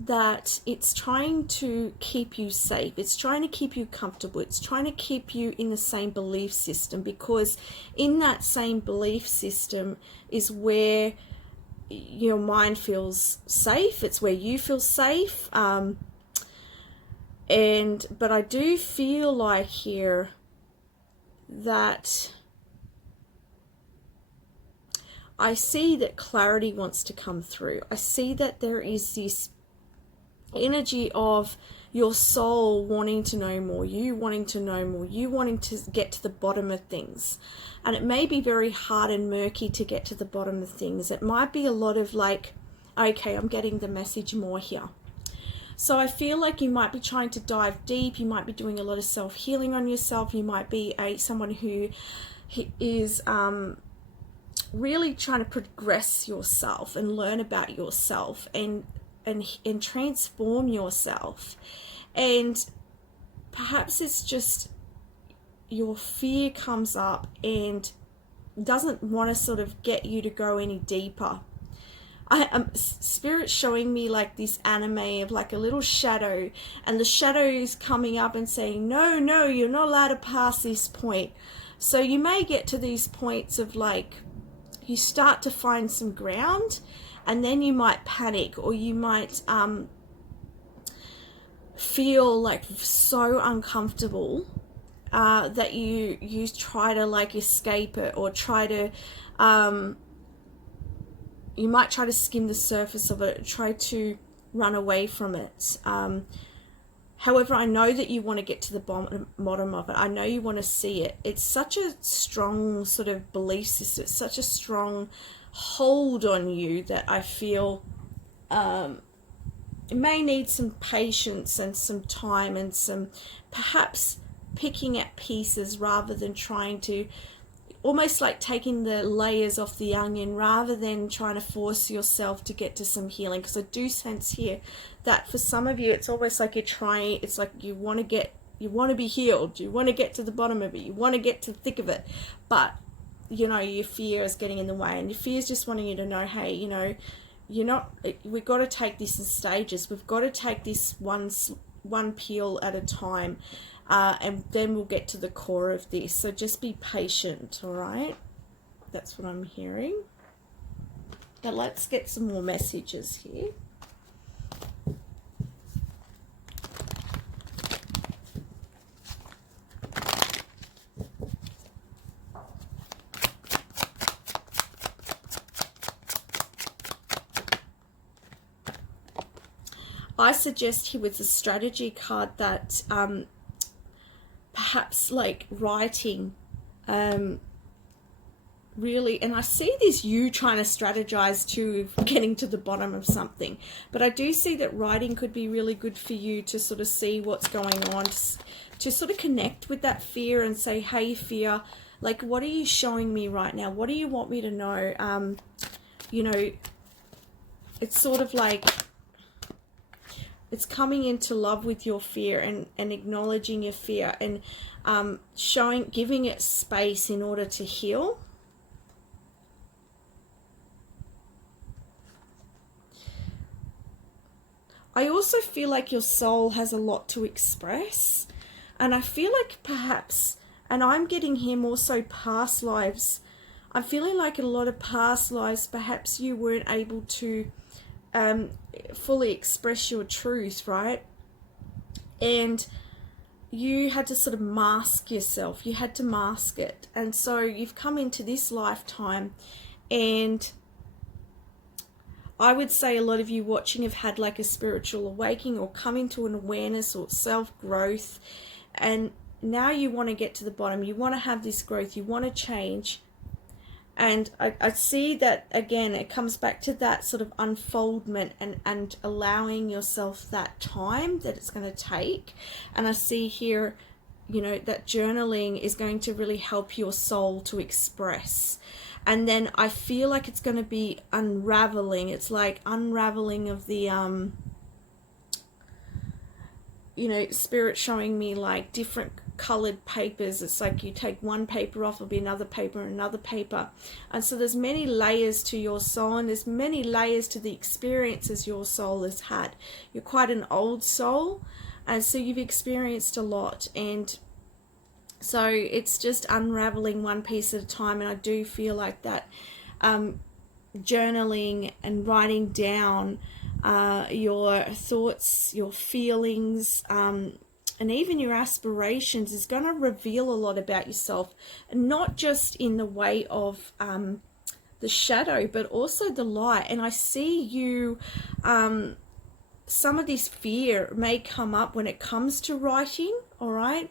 that it's trying to keep you safe. It's trying to keep you comfortable. It's trying to keep you in the same belief system, because in that same belief system is where your mind feels safe. It's where you feel safe. But I do feel like here that I see that clarity wants to come through. I see that there is this energy of your soul wanting to know more, you wanting to know more, you wanting to get to the bottom of things. And it may be very hard and murky to get to the bottom of things. It might be a lot of like, okay, I'm getting the message more here. So I feel like you might be trying to dive deep. You might be doing a lot of self-healing on yourself. You might be someone who is really trying to progress yourself and learn about yourself and transform yourself. And perhaps it's just your fear comes up and doesn't want to sort of get you to go any deeper. Spirit's showing me like this anime of like a little shadow, and the shadow is coming up and saying, no, you're not allowed to pass this point. So you may get to these points of like, you start to find some ground, and then you might panic, or you might feel like so uncomfortable that you try to like escape it, or try to you might try to skim the surface of it, try to run away from it. However, I know that you want to get to the bottom of it. I know you want to see it. It's such a strong sort of belief system. It's such a strong hold on you that I feel it may need some patience and some time and some perhaps picking at pieces, rather than trying to, almost like taking the layers off the onion, rather than trying to force yourself to get to some healing. Because I do sense here that for some of you, it's almost like you're trying, it's like you want to be healed, you want to get to the bottom of it, you want to get to the thick of it, but you know, your fear is getting in the way, and your fear is just wanting you to know, hey, you know, we've got to take this in stages. We've got to take this one peel at a time. And then we'll get to the core of this. So just be patient, all right? That's what I'm hearing. Now let's get some more messages here. I suggest here with the strategy card that perhaps like writing really, and I see this you trying to strategize to getting to the bottom of something, but I do see that writing could be really good for you to sort of see what's going on, to sort of connect with that fear and say, hey fear, like what are you showing me right now? What do you want me to know? You know, it's sort of like it's coming into love with your fear and acknowledging your fear and giving it space in order to heal. I also feel like your soul has a lot to express, and I feel like perhaps, and I'm getting here more so past lives, I'm feeling like in a lot of past lives perhaps you weren't able to fully express your truth, right? And you had to sort of mask yourself. You had to mask it. And so you've come into this lifetime, and I would say a lot of you watching have had like a spiritual awakening or come into an awareness or self-growth, and now you want to get to the bottom. You want to have this growth. You want to change. And I see that, again, it comes back to that sort of unfoldment and allowing yourself that time that it's going to take. And I see here, you know, that journaling is going to really help your soul to express. And then I feel like it's going to be unraveling. It's like unraveling of the, you know, spirit showing me like different colored papers. It's like you take one paper off, there'll be another paper and another paper. And so there's many layers to your soul, and there's many layers to the experiences your soul has had. You're quite an old soul, and so you've experienced a lot. And so it's just unraveling one piece at a time. And I do feel like that journaling and writing down your thoughts, your feelings, and even your aspirations is going to reveal a lot about yourself, and not just in the way of the shadow, but also the light. And I see you, some of this fear may come up when it comes to writing, all right,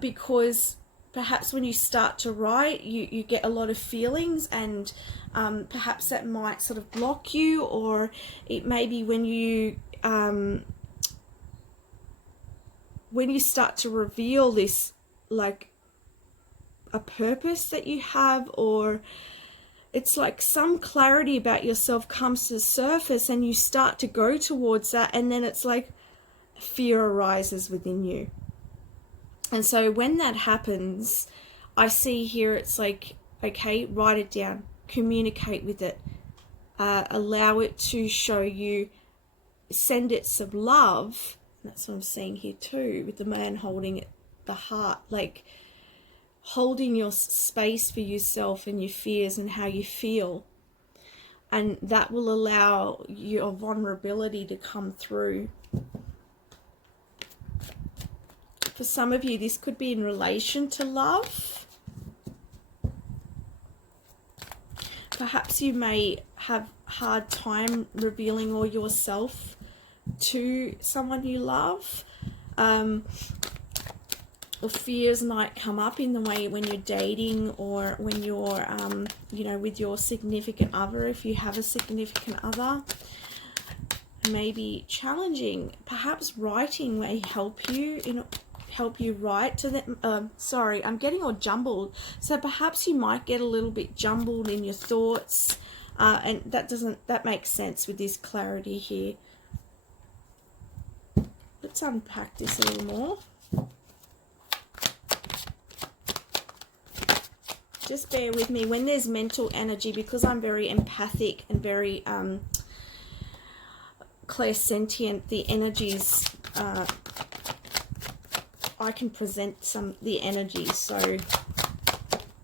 because perhaps when you start to write, you get a lot of feelings, and perhaps that might sort of block you, or it may be when you start to reveal this, like a purpose that you have, or it's like some clarity about yourself comes to the surface and you start to go towards that, and then it's like fear arises within you. And so when that happens, I see here it's like, okay, write it down, communicate with it, allow it to show you, send it some love. That's what I'm seeing here too, with the man holding it, the heart, like holding your space for yourself and your fears and how you feel. And that will allow your vulnerability to come through. For some of you, this could be in relation to love. Perhaps you may have a hard time revealing all yourself to someone you love, or fears might come up in the way when you're dating, or when you're you know, with your significant other, if you have a significant other. Maybe challenging. Perhaps writing may help you write to them. Sorry, I'm getting all jumbled, so perhaps you might get a little bit jumbled in your thoughts, and that makes sense with this clarity here. Let's unpack this a little more. Just bear with me when there's mental energy, because I'm very empathic and very clairsentient. The energies, I can present the energy, so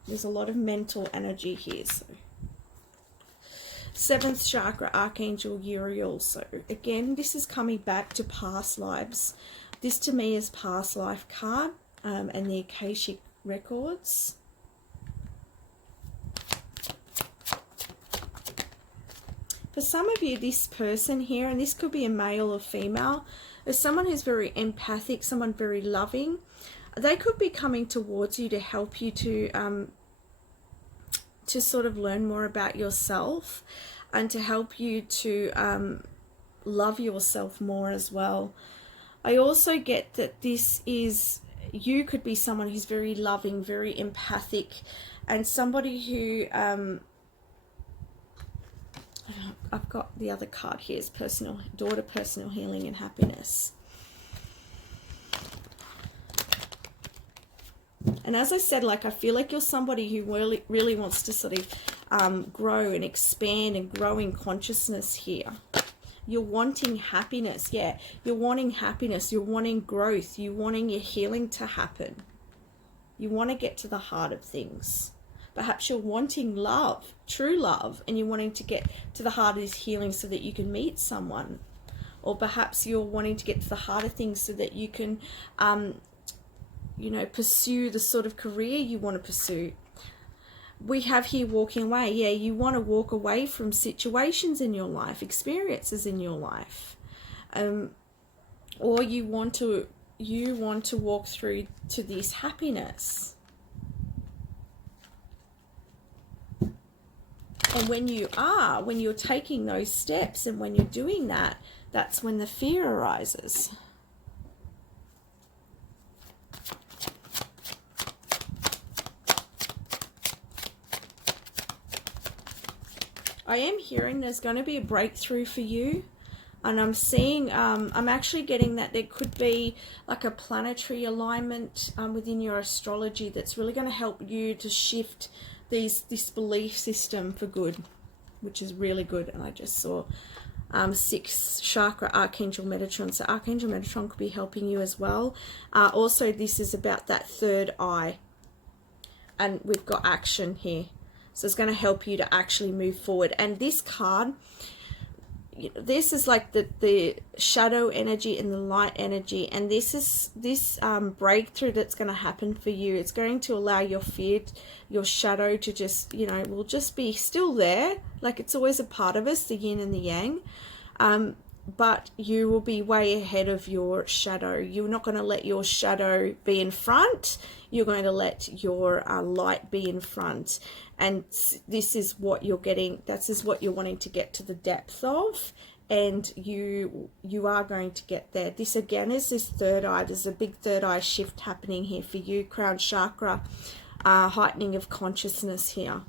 there's a lot of mental energy here. So 7th chakra, Archangel Uriel. So again, this is coming back to past lives. This to me is past life card, and the Akashic records. For some of you, this person here, and this could be a male or female, is someone who's very empathic, someone very loving. They could be coming towards you to help you to sort of learn more about yourself, and to help you to love yourself more as well. I also get that you could be someone who's very loving, very empathic, and somebody who I've got the other card here is personal healing and happiness. And as I said, like, I feel like you're somebody who really wants to sort of grow and expand and grow in consciousness here. You're wanting happiness, yeah. You're wanting happiness, you're wanting growth, you're wanting your healing to happen. You want to get to the heart of things. Perhaps you're wanting love, true love, and you're wanting to get to the heart of this healing so that you can meet someone. Or perhaps you're wanting to get to the heart of things so that you can, you know, pursue the sort of career you want to pursue. We have here walking away. Yeah, you want to walk away from situations in your life, experiences in your life. Or you want to you want to walk through to this happiness. And when you're taking those steps and when you're doing that, that's when the fear arises. I am hearing there's going to be a breakthrough for you. And I'm seeing, I'm actually getting that there could be like a planetary alignment within your astrology that's really going to help you to shift this belief system for good, which is really good. And I just saw 6th chakra, Archangel Metatron. So Archangel Metatron could be helping you as well. Also, this is about that third eye. And we've got action here. So it's going to help you to actually move forward. And this card, this is like the shadow energy and the light energy, and this is this breakthrough that's going to happen for you. It's going to allow your fear, your shadow to just, you know, will just be still there, like it's always a part of us, the yin and the yang, but you will be way ahead of your shadow. You're not going to let your shadow be in front, you're going to let your light be in front. And this is what you're getting, this is what you're wanting to get to the depth of, and you are going to get there. This again is this third eye. There's a big third eye shift happening here for you, crown chakra, heightening of consciousness here.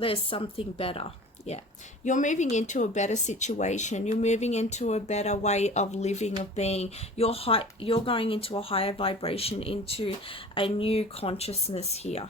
There's something better. Yeah, you're moving into a better situation. You're moving into a better way of living, of being. You're going into a higher vibration, into a new consciousness here.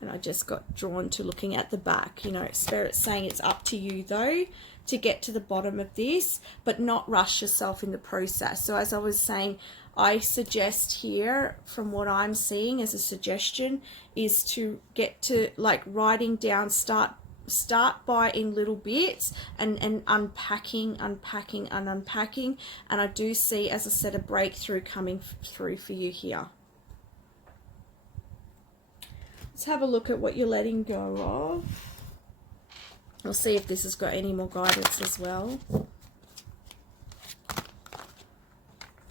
And I just got drawn to looking at the back. You know, Spirit's saying it's up to you though to get to the bottom of this, but not rush yourself in the process. So as I was saying, I suggest here, from what I'm seeing as a suggestion, is to get to like writing down, start by in little bits and unpacking. And I do see, as I said, a breakthrough coming through for you here. Let's have a look at what you're letting go of. We'll see if this has got any more guidance as well.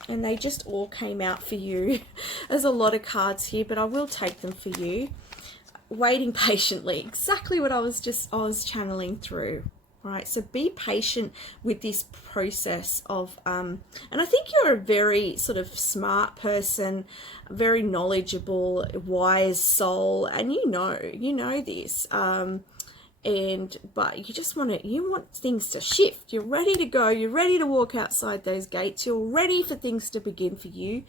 And they just all came out for you. There's a lot of cards here, but I will take them for you. Waiting patiently, exactly what I was channeling through. Right, so be patient with this process of, and I think you're a very sort of smart person, very knowledgeable, wise soul, and you know this. But you want things to shift. You're ready to go. You're ready to walk outside those gates. You're ready for things to begin for you.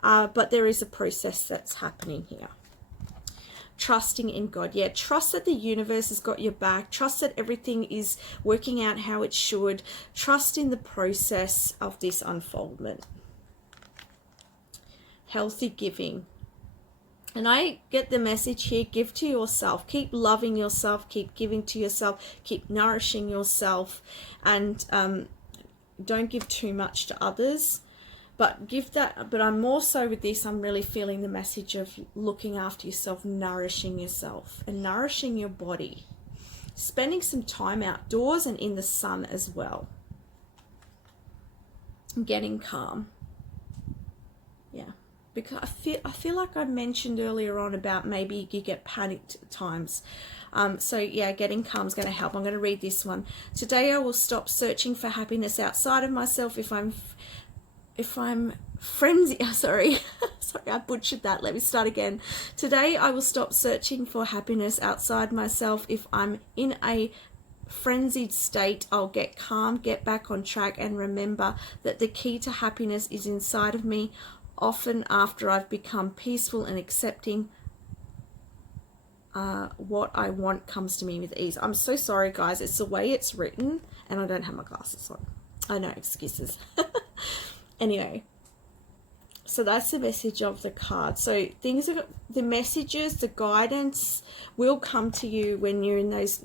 But there is a process that's happening here. Trusting in God. Yeah, trust that the universe has got your back. Trust that everything is working out how it should. Trust in the process of this unfoldment. Healthy giving. And I get the message here, give to yourself. Keep loving yourself. Keep giving to yourself. Keep nourishing yourself. And don't give too much to others. But I'm more so with this, I'm really feeling the message of looking after yourself, nourishing yourself and nourishing your body. Spending some time outdoors and in the sun as well. Getting calm. Yeah. Because I feel like I mentioned earlier on about maybe you get panicked at times. So yeah, getting calm is going to help. I'm going to read this one. Today I will stop searching for happiness outside of myself if I'm frenzy, sorry, I butchered that. Let me start again. Today I will stop searching for happiness outside myself. If I'm in a frenzied state, I'll get calm, get back on track, and remember that the key to happiness is inside of me. Often after I've become peaceful and accepting, what I want comes to me with ease. I'm so sorry, guys. It's the way it's written, and I don't have my glasses on. I know, excuses. Anyway, So that's the message of the card. So things are, the messages, the guidance will come to you when you're in those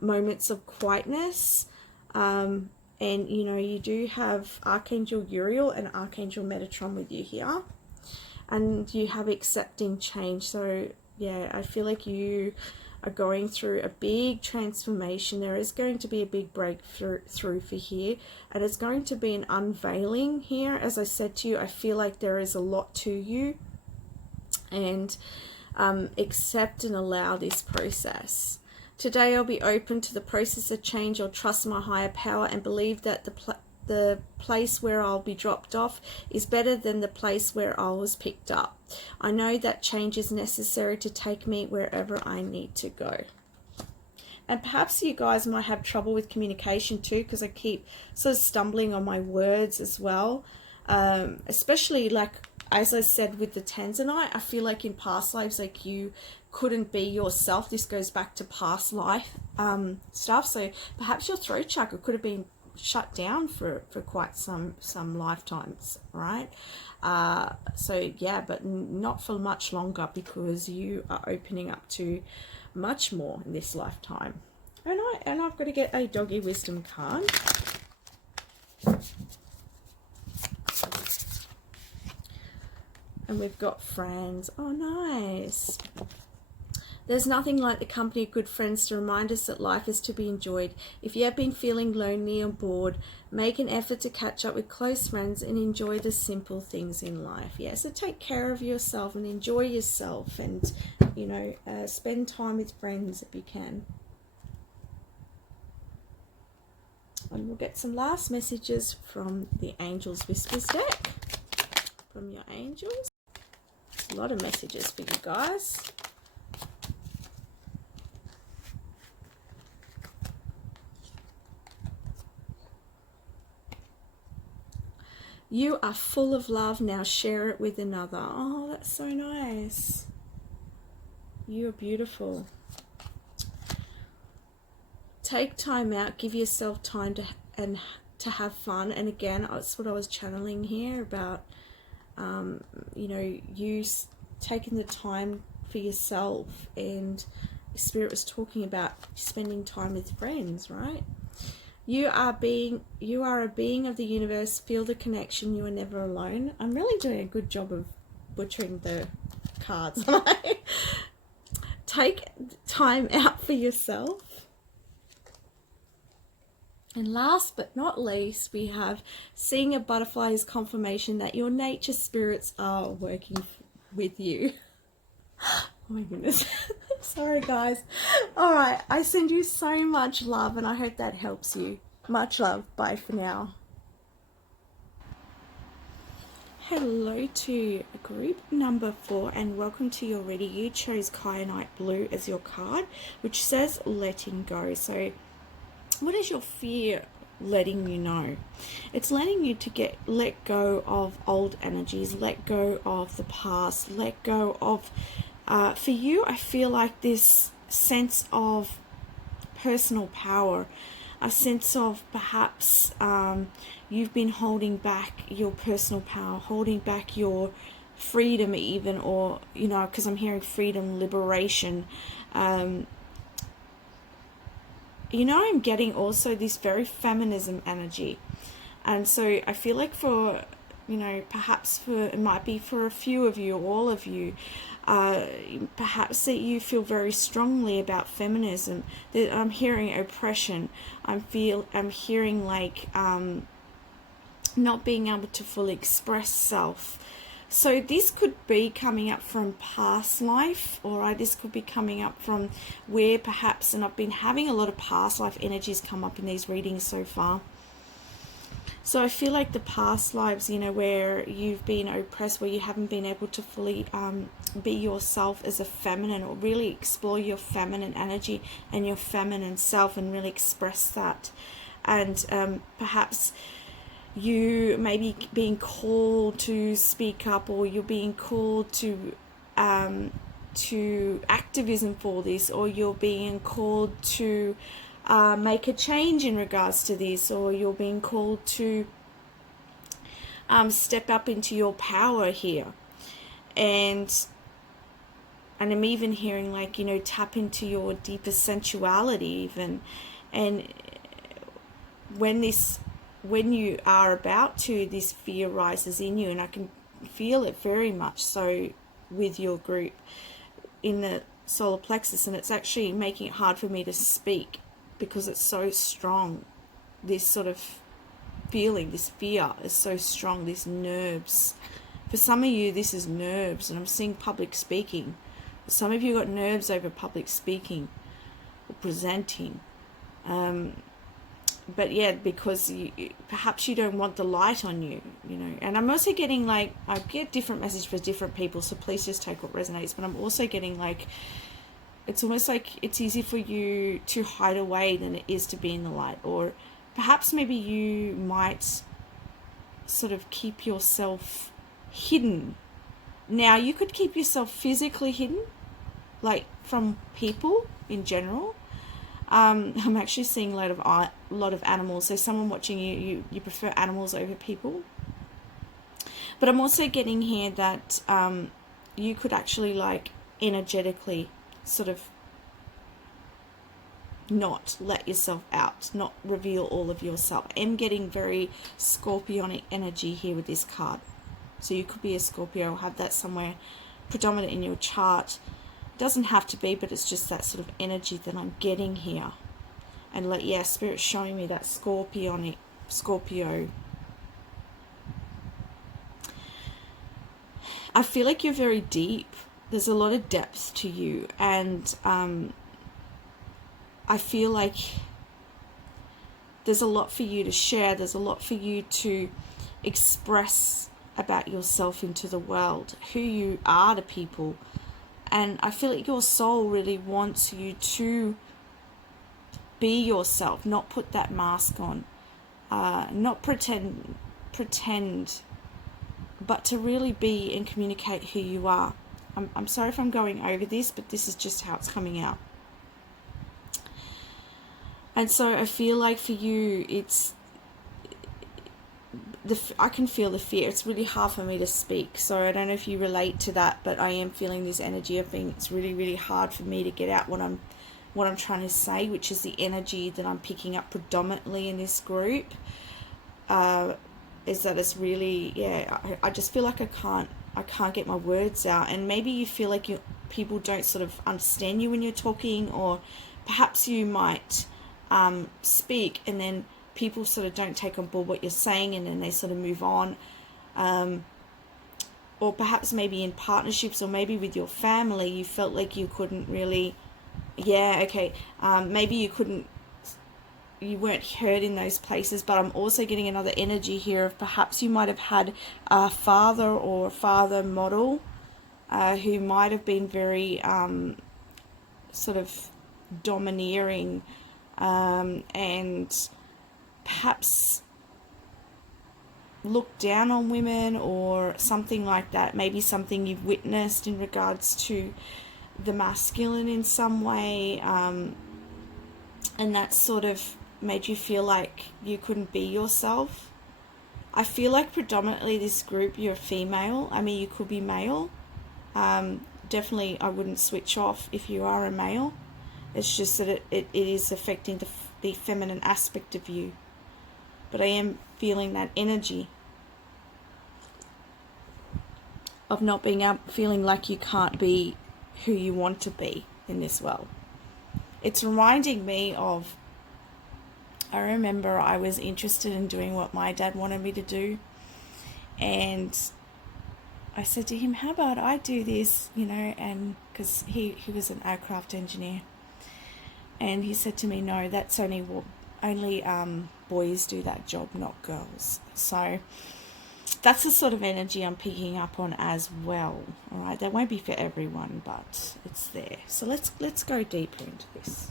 moments of quietness. And you know, you do have Archangel Uriel and Archangel Metatron with you here, and you have accepting change. So yeah, I feel like you are going through a big transformation. There is going to be a big breakthrough for here, and it's going to be an unveiling here. As I said to you, I feel like there is a lot to you, and accept and allow this process. Today I'll be open to the process of change. I'll trust my higher power and believe that the place where I'll be dropped off is better than the place where I was picked up. I know that change is necessary to take me wherever I need to go. And perhaps you guys might have trouble with communication too, because I keep sort of stumbling on my words as well. Especially, like, as I said with the Tanzanite, I feel like in past lives, like, you couldn't be yourself. This goes back to past life stuff. So perhaps your throat chakra could have been shut down for quite some lifetimes, right? So yeah, but not for much longer, because you are opening up to much more in this lifetime. And I've got to get a doggy wisdom card. And we've got friends. Oh, nice. There's nothing like the company of good friends to remind us that life is to be enjoyed. If you have been feeling lonely or bored, make an effort to catch up with close friends and enjoy the simple things in life. Yeah, so take care of yourself and enjoy yourself, and, you know, spend time with friends if you can. And we'll get some last messages from the Angels Whispers deck, from your angels. A lot of messages for you guys. You are full of love, now share it with another. Oh, that's so nice. You are beautiful. Take time out, give yourself time to have fun. And again, that's what I was channeling here about, you know, you taking the time for yourself, and Spirit was talking about spending time with friends, right? You are a being of the universe. Feel the connection. You are never alone. I'm really doing a good job of butchering the cards. Take time out for yourself. And last but not least, we have seeing a butterfly is confirmation that your nature spirits are working with you. Oh my goodness. Sorry guys. Alright, I send you so much love, and I hope that helps you. Much love. Bye for now. Hello to group number 4, and welcome to your reading. You chose Kyanite Blue as your card, which says letting go. So what is your fear letting you know? It's letting you to let go of old energies, let go of the past, let go of for you, I feel like this sense of personal power, a sense of perhaps you've been holding back your personal power, holding back your freedom even, or, you know, because I'm hearing freedom, liberation. You know, I'm getting also this very feminism energy. And so I feel like for, you know, perhaps for, it might be for a few of you, all of you, perhaps that you feel very strongly about feminism. That I'm hearing oppression. I'm hearing like not being able to fully express self. So this could be coming up from past life, or this could be coming up from where perhaps, and I've been having a lot of past life energies come up in these readings so far. So I feel like the past lives, you know, where you've been oppressed, where you haven't been able to fully be yourself as a feminine, or really explore your feminine energy and your feminine self and really express that. And perhaps you may be being called to speak up, or you're being called to activism for this, or you're being called to make a change in regards to this, or you're being called to step up into your power here. And I'm even hearing, like, you know, tap into your deeper sensuality even. And when you are about to, this fear rises in you, and I can feel it very much so with your group in the solar plexus, and it's actually making it hard for me to speak because it's so strong. This sort of feeling, this fear is so strong, these nerves. For some of you, this is nerves, and I'm seeing public speaking. Some of you got nerves over public speaking or presenting. But yeah, because perhaps you don't want the light on you, you know. And I'm also getting, like, I get different messages for different people, so please just take what resonates. But I'm also getting, like, it's almost like it's easier for you to hide away than it is to be in the light. Or perhaps maybe you might sort of keep yourself hidden. Now, you could keep yourself physically hidden, like from people in general. I'm actually seeing a lot of animals. So someone watching you prefer animals over people. But I'm also getting here that you could actually, like, energetically sort of not let yourself out, not reveal all of yourself. I'm getting very scorpionic energy here with this card. So you could be a Scorpio, have that somewhere predominant in your chart. It doesn't have to be, but it's just that sort of energy that I'm getting here. And, like, yeah, Spirit's showing me that scorpionic, Scorpio. I feel like you're very deep. There's a lot of depth to you. And I feel like there's a lot for you to share. There's a lot for you to express about yourself into the world, who you are to people. And I feel like your soul really wants you to be yourself, not put that mask on, not pretend, but to really be and communicate who you are. I'm sorry if I'm going over this, but this is just how it's coming out. And so I feel like for you, I can feel the fear. It's really hard for me to speak. So I don't know if you relate to that, but I am feeling this energy of being, it's really, really hard for me to get out what I'm trying to say, which is the energy that I'm picking up predominantly in this group. Is that it's really, yeah, I just feel like I can't get my words out. And maybe you feel like people don't sort of understand you when you're talking, or perhaps you might speak and then people sort of don't take on board what you're saying, and then they sort of move on. Or perhaps maybe in partnerships, or maybe with your family, you felt like you couldn't really, maybe you weren't heard in those places. But I'm also getting another energy here of perhaps you might have had a father or father model who might have been very sort of domineering, and perhaps look down on women or something like that. Maybe something you've witnessed in regards to the masculine in some way, and that sort of made you feel like you couldn't be yourself. I feel like predominantly this group, you're female. I mean, you could be male. Definitely I wouldn't switch off if you are a male. It's just that it is affecting the feminine aspect of you. But I am feeling that energy of not feeling like you can't be who you want to be in this world. It's reminding me of, I remember I was interested in doing what my dad wanted me to do, and I said to him, how about I do this, and because he was an aircraft engineer, and he said to me, no, that's only boys do that job, not girls. So that's the sort of energy I'm picking up on as well. All right, that won't be for everyone, but it's there. So let's go deeper into this.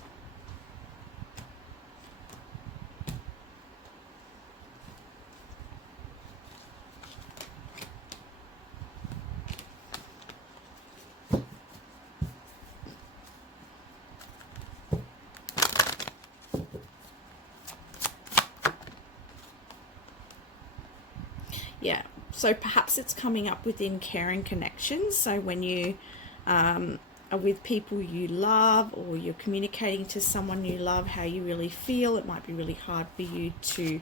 Yeah, so perhaps it's coming up within caring connections. So when you are with people you love, or you're communicating to someone you love how you really feel, it might be really hard for you to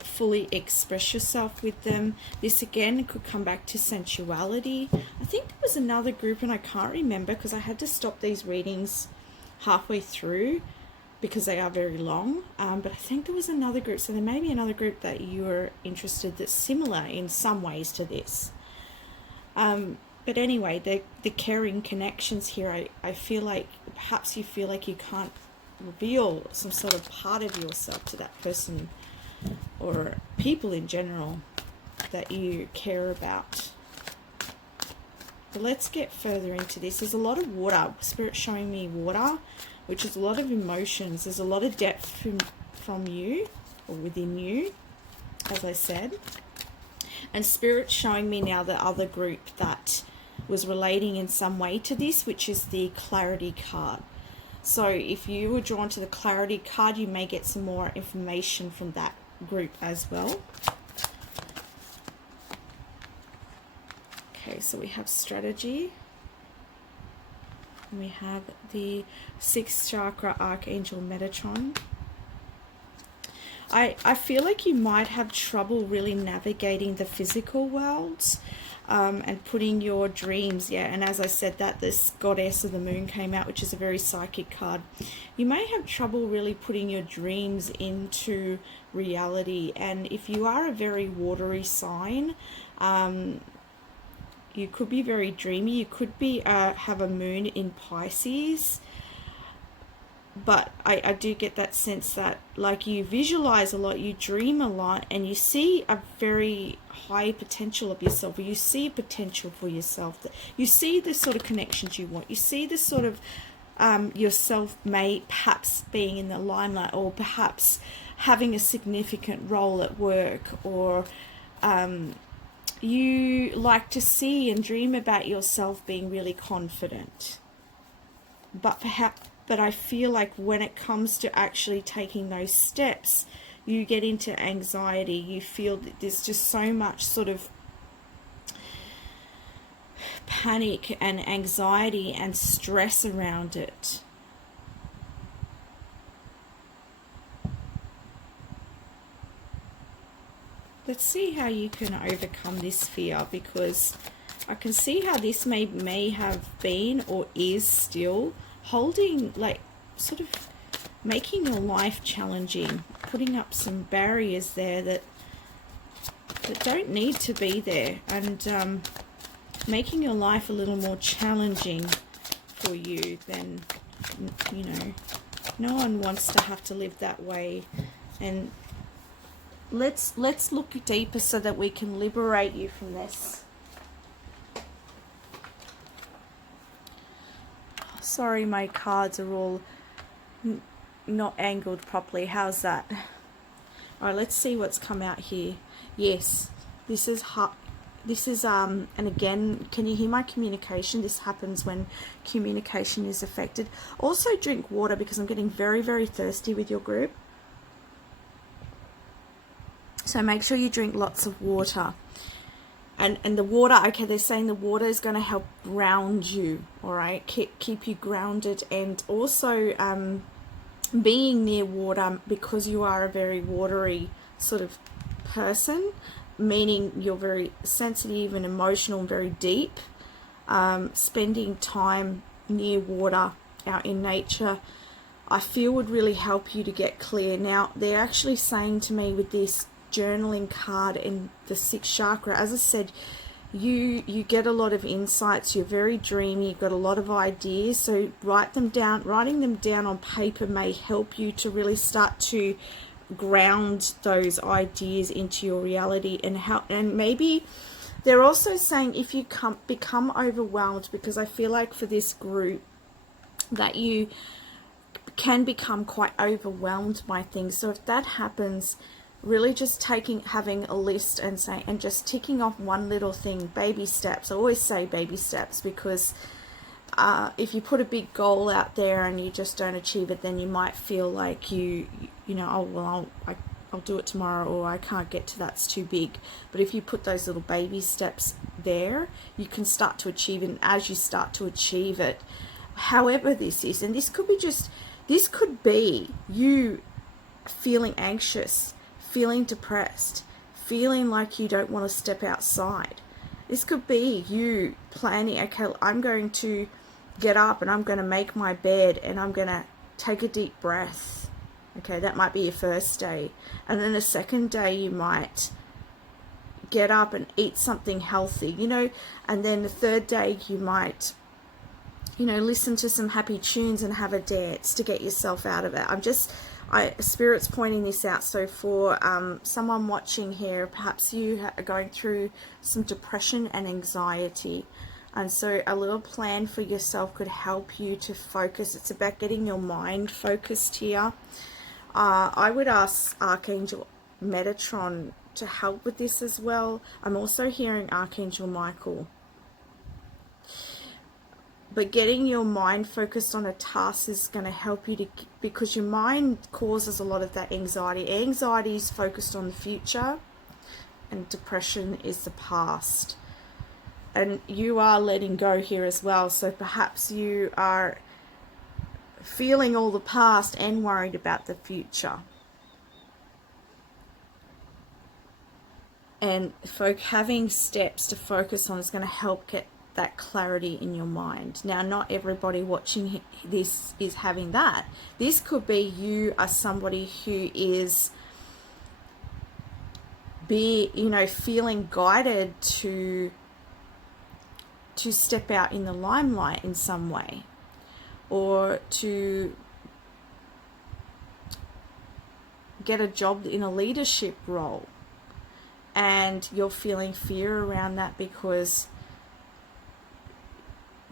fully express yourself with them. This again could come back to sensuality. I think there was another group, and I can't remember because I had to stop these readings halfway through because they are very long, but I think there was another group, so there may be another group that you're interested that's similar in some ways to this. But anyway, the caring connections here, I feel like perhaps you feel like you can't reveal some sort of part of yourself to that person or people in general that you care about. But let's get further into this. There's a lot of water. Spirit showing me water, which is a lot of emotions. There's a lot of depth from you or within you, as I said. And Spirit showing me now the other group that was relating in some way to this, which is the clarity card. So if you were drawn to the clarity card, you may get some more information from that group as well. Okay, so we have strategy. And we have the 6th chakra Archangel Metatron. I feel like you might have trouble really navigating the physical worlds and putting your dreams, and as I said that, this Goddess of the Moon came out, which is a very psychic card. You may have trouble really putting your dreams into reality, and if you are a very watery sign, you could be very dreamy. You could be have a moon in Pisces. But I do get that sense that, like, you visualize a lot, you dream a lot, and you see a very high potential of yourself, or you see a potential for yourself. You see the sort of connections you want. You see the sort of yourself may perhaps being in the limelight, or perhaps having a significant role at work, or you like to see and dream about yourself being really confident. But I feel like when it comes to actually taking those steps, you get into anxiety. You feel that there's just so much sort of panic and anxiety and stress around it. Let's see how you can overcome this fear, because I can see how this may have been or is still holding, like, sort of making your life challenging, putting up some barriers there that don't need to be there, and making your life a little more challenging for you than, you know, no one wants to have to live that way. And let's look deeper so that we can liberate you from this. Sorry, my cards are all not angled properly. How's that? All right, let's see what's come out here. Yes, this is and again, can you hear my communication? This happens when communication is affected. Also drink water, because I'm getting very, very thirsty with your group. So make sure you drink lots of water. And the water, okay, they're saying the water is going to help ground you, all right? Keep you grounded, and also being near water, because you are a very watery sort of person, meaning you're very sensitive and emotional and very deep. Spending time near water, out in nature, I feel would really help you to get clear. Now, they're actually saying to me with this journaling card in the 6th chakra, as I said, you get a lot of insights. You're very dreamy. You've got a lot of ideas, so writing them down on paper may help you to really start to ground those ideas into your reality. And maybe they're also saying, if you become overwhelmed, because I feel like for this group that you can become quite overwhelmed by things. So if that happens, really just having a list and just ticking off one little thing, baby steps. I always say baby steps, because if you put a big goal out there and you just don't achieve it, then you might feel like you know, oh well, I'll do it tomorrow, or I can't get to that's too big. But if you put those little baby steps there, you can start to achieve it. And as you start to achieve it, however this is, and this could be you feeling anxious, feeling depressed, feeling like you don't want to step outside. This could be you planning, okay, I'm going to get up and I'm going to make my bed and I'm going to take a deep breath. Okay, that might be your first day. And then the second day you might get up and eat something healthy, and then the third day you might, listen to some happy tunes and have a dance to get yourself out of it. Spirit's pointing this out. So for someone watching here, perhaps you are going through some depression and anxiety. And so a little plan for yourself could help you to focus. It's about getting your mind focused here. I would ask Archangel Metatron to help with this as well. I'm also hearing Archangel Michael. But getting your mind focused on a task is going to help you because your mind causes a lot of that anxiety. Anxiety is focused on the future, and depression is the past. And you are letting go here as well. So perhaps you are feeling all the past and worried about the future. And having steps to focus on is going to help get that clarity in your mind. Now, not everybody watching this is having that. This could be you are somebody who is feeling guided to step out in the limelight in some way, or to get a job in a leadership role, and you're feeling fear around that because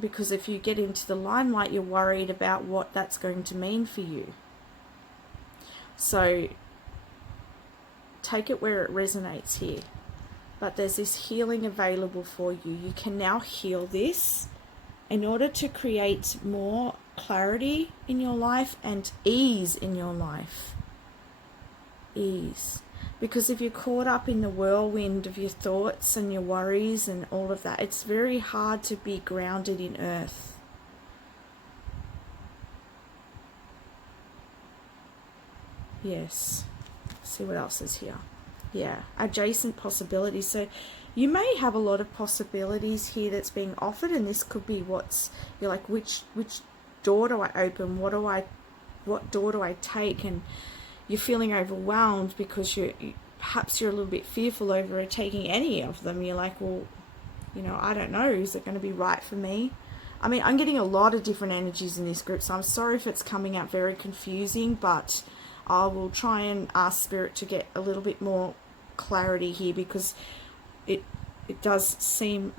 if you get into the limelight, you're worried about what that's going to mean for you. So take it where it resonates here. But there's this healing available for you. You can now heal this in order to create more clarity in your life and ease in your life. Ease. Because if you're caught up in the whirlwind of your thoughts and your worries and all of that, it's very hard to be grounded in earth. Yes. Let's see what else is here. Yeah, adjacent possibilities. So you may have a lot of possibilities here that's being offered, and this could be you're like, which door do I open? What door do I take? And you're feeling overwhelmed because perhaps you're a little bit fearful over taking any of them. You're like, well, I don't know. Is it going to be right for me? I mean, I'm getting a lot of different energies in this group, so I'm sorry if it's coming out very confusing, but I will try and ask Spirit to get a little bit more clarity here, because it does seem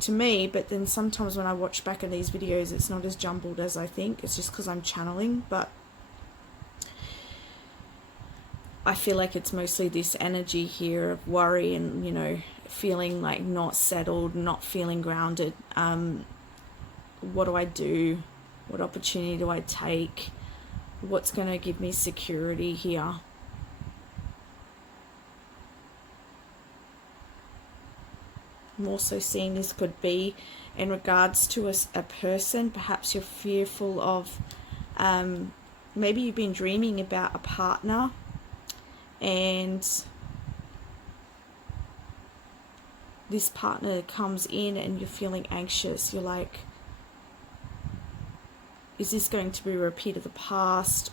to me, but then sometimes when I watch back at these videos, it's not as jumbled as I think. It's just because I'm channeling, but I feel like it's mostly this energy here of worry and, feeling like not settled, not feeling grounded. What do I do? What opportunity do I take? What's going to give me security here? I'm also seeing this could be in regards to a person. Perhaps you're fearful of, maybe you've been dreaming about a partner, and this partner comes in and you're feeling anxious. You're like, is this going to be a repeat of the past?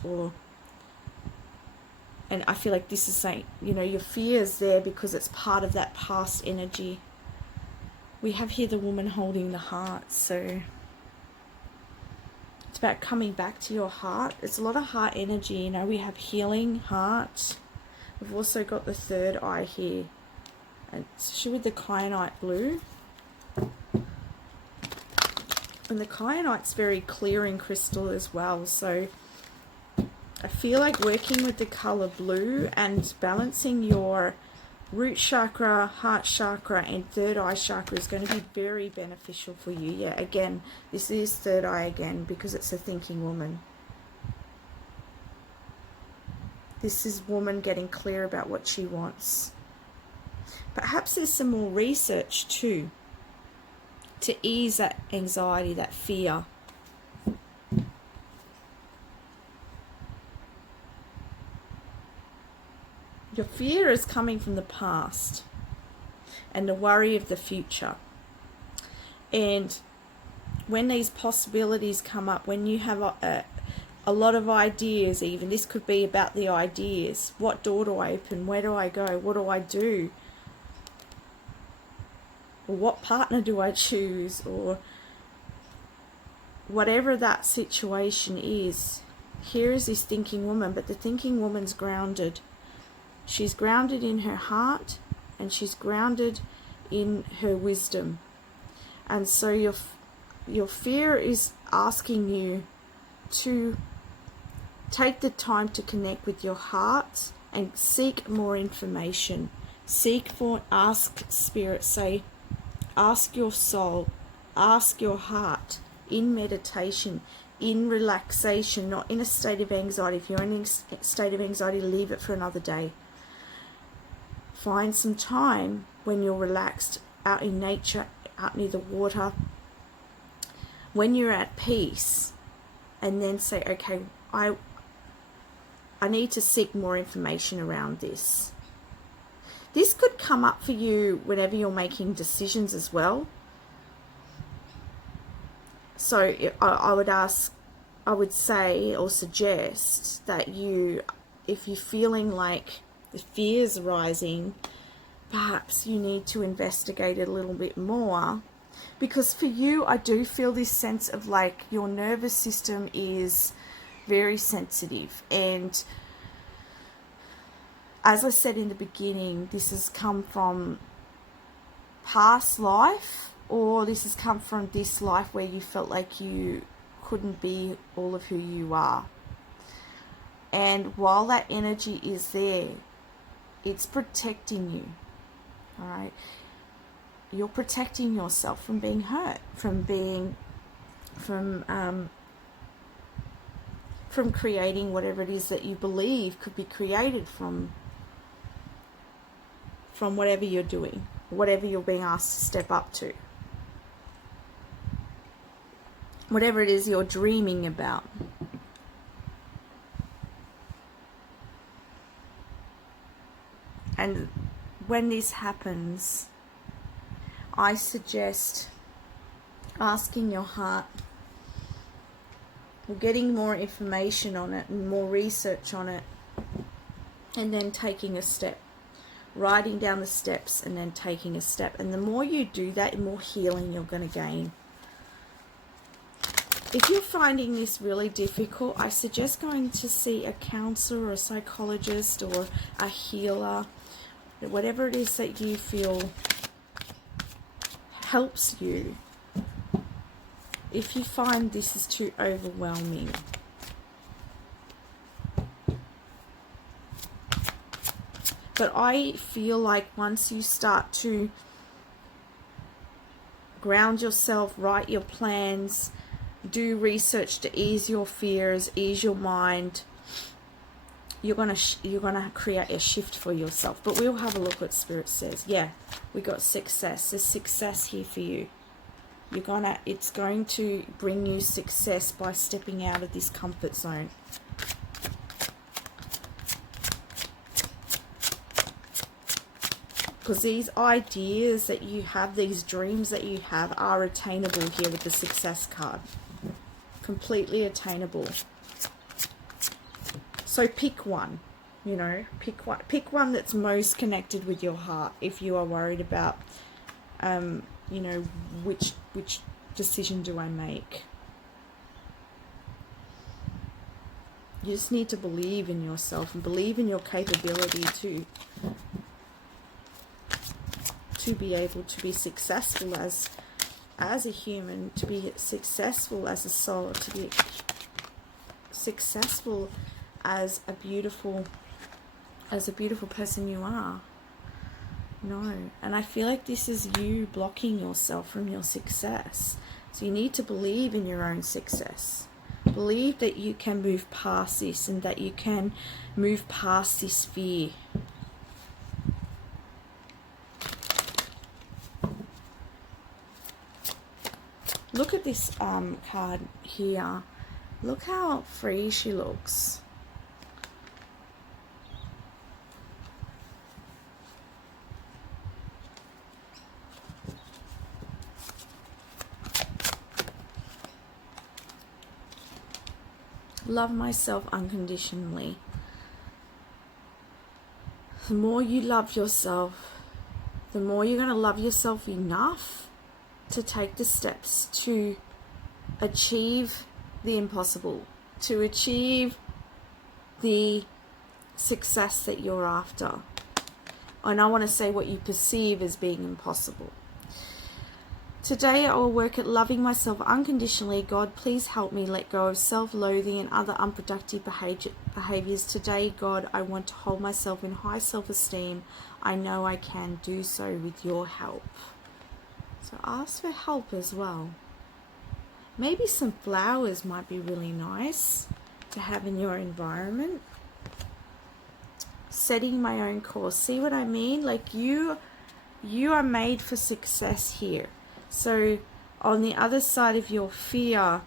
And I feel like this is saying, your fear is there because it's part of that past energy. We have here the woman holding the heart, so it's about coming back to your heart. It's a lot of heart energy, we have healing, heart. We've also got the third eye here, and it's with the kyanite blue. And the kyanite's very clear in crystal as well, so I feel like working with the color blue and balancing your root chakra, heart chakra, and third eye chakra is going to be very beneficial for you. Yeah, again, this is third eye again because it's a thinking woman. This is woman getting clear about what she wants. Perhaps there's some more research too, to ease that anxiety, that fear. Your fear is coming from the past and the worry of the future. And when these possibilities come up, when you have a lot of ideas, even this could be about the ideas. What door do I open? Where do I go? What do I do? Or what partner do I choose? Or whatever that situation is, here is this thinking woman, but the thinking woman's grounded. She's grounded in her heart, and she's grounded in her wisdom. And so your fear is asking you to take the time to connect with your heart and seek more information. Ask spirit, say, ask your soul, ask your heart in meditation, in relaxation, not in a state of anxiety. If you're in a state of anxiety, leave it for another day. Find some time when you're relaxed, out in nature, out near the water, when you're at peace, and then say, okay, I need to seek more information around this. This could come up for you whenever you're making decisions as well. So I would say or suggest that if you're feeling like the fear's rising, perhaps you need to investigate it a little bit more. Because for you, I do feel this sense of like your nervous system is very sensitive. And as I said in the beginning, this has come from past life, or this has come from this life where you felt like you couldn't be all of who you are. And while that energy is there, it's protecting you. All right? You're protecting yourself from being hurt, from creating whatever it is that you believe could be created from whatever you're doing, whatever you're being asked to step up to, whatever it is you're dreaming about. And when this happens, I suggest asking your heart, or getting more information on it and more research on it, and then taking a step, writing down the steps and then taking a step. And the more you do that, the more healing you're going to gain. If you're finding this really difficult, I suggest going to see a counselor or a psychologist or a healer, whatever it is that you feel helps you. If you find this is too overwhelming, but I feel like once you start to ground yourself, write your plans, do research to ease your fears, ease your mind, you're gonna create a shift for yourself. But we'll have a look what Spirit says. Yeah, we got success. There's success here for you. It's going to bring you success by stepping out of this comfort zone. Because these ideas that you have, these dreams that you have, are attainable here with the success card. Completely attainable. So pick one, pick one that's most connected with your heart. If you are worried about, which decision do I make? You just need to believe in yourself and believe in your capability to be able to be successful as a human, to be successful as a soul, to be successful as a beautiful person you are. No. And I feel like this is you blocking yourself from your success. So you need to believe in your own success. Believe that you can move past this and that you can move past this fear. Look at this card here. Look how free she looks. Love myself unconditionally. The more you love yourself, the more you're going to love yourself enough to take the steps to achieve the impossible, to achieve the success that you're after. And I want to say what you perceive as being impossible. Today I will work at loving myself unconditionally. God, please help me let go of self-loathing and other unproductive behaviors. Today, God, I want to hold myself in high self-esteem. I know I can do so with your help. So ask for help as well. Maybe some flowers might be really nice to have in your environment. Setting my own course. See what I mean? Like you are made for success here. So on the other side of your fear,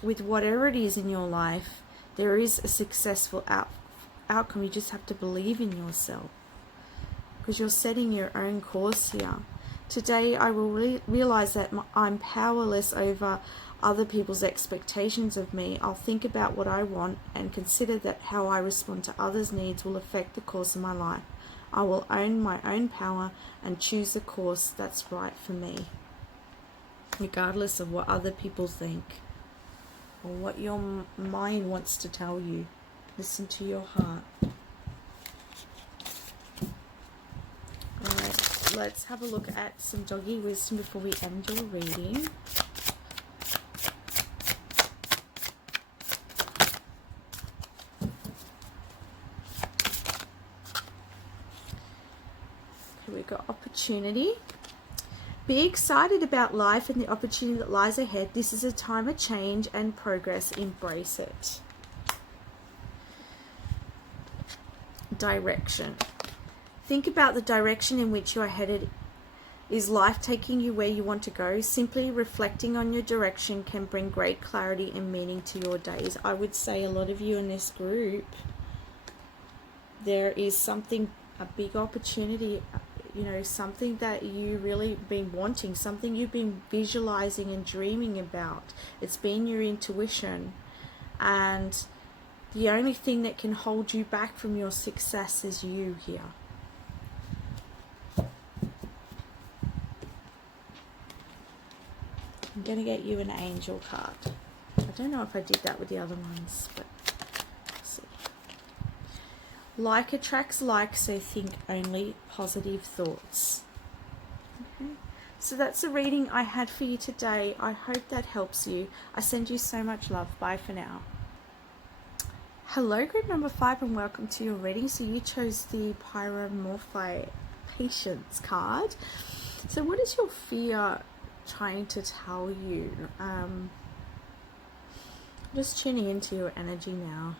with whatever it is in your life, there is a successful outcome. You just have to believe in yourself, because you're setting your own course here. Today I will realize that I'm powerless over other people's expectations of me. I'll think about what I want and consider that how I respond to others' needs will affect the course of my life. I will own my own power and choose the course that's right for me, regardless of what other people think or what your mind wants to tell you. Listen to your heart. Alright, let's have a look at some doggy wisdom before we end your reading. Okay, we've got opportunity. Be excited about life and the opportunity that lies ahead. This is a time of change and progress. Embrace it. Direction. Think about the direction in which you are headed. Is life taking you where you want to go? Simply reflecting on your direction can bring great clarity and meaning to your days. I would say a lot of you in this group, there is something, a big opportunity, you know, something that you really been wanting, something you've been visualizing and dreaming about. It's been your intuition, and the only thing that can hold you back from your success is you here. I'm going to get you an angel card. I don't know if I did that with the other ones, but let's see. Like attracts like, so think only positive thoughts. Okay. So that's the reading I had for you today. I hope that helps you. I send you so much love. Bye for now. Hello, group number 5, and welcome to your reading. So you chose the Pyromorphi Patience card. So what is your fear trying to tell you? Just tuning into your energy now.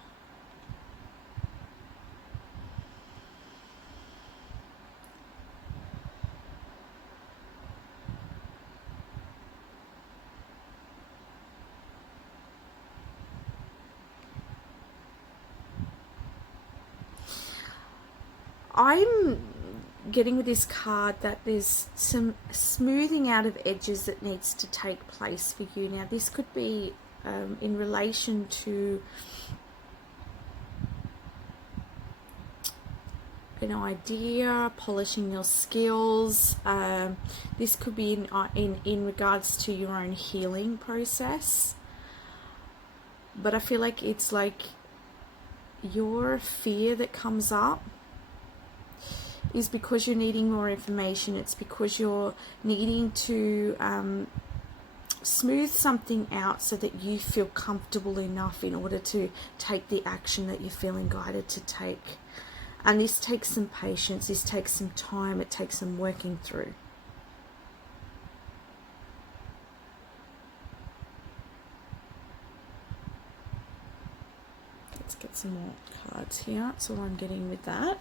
I'm getting with this card that there's some smoothing out of edges that needs to take place for you. Now this could be in relation to an idea, polishing your skills. This could be in regards to your own healing process. But I feel like it's like your fear that comes up is because you're needing more information. It's because you're needing to smooth something out so that you feel comfortable enough in order to take the action that you're feeling guided to take. And this takes some patience, this takes some time, it takes some working through. some more cards here. That's all I'm getting with that.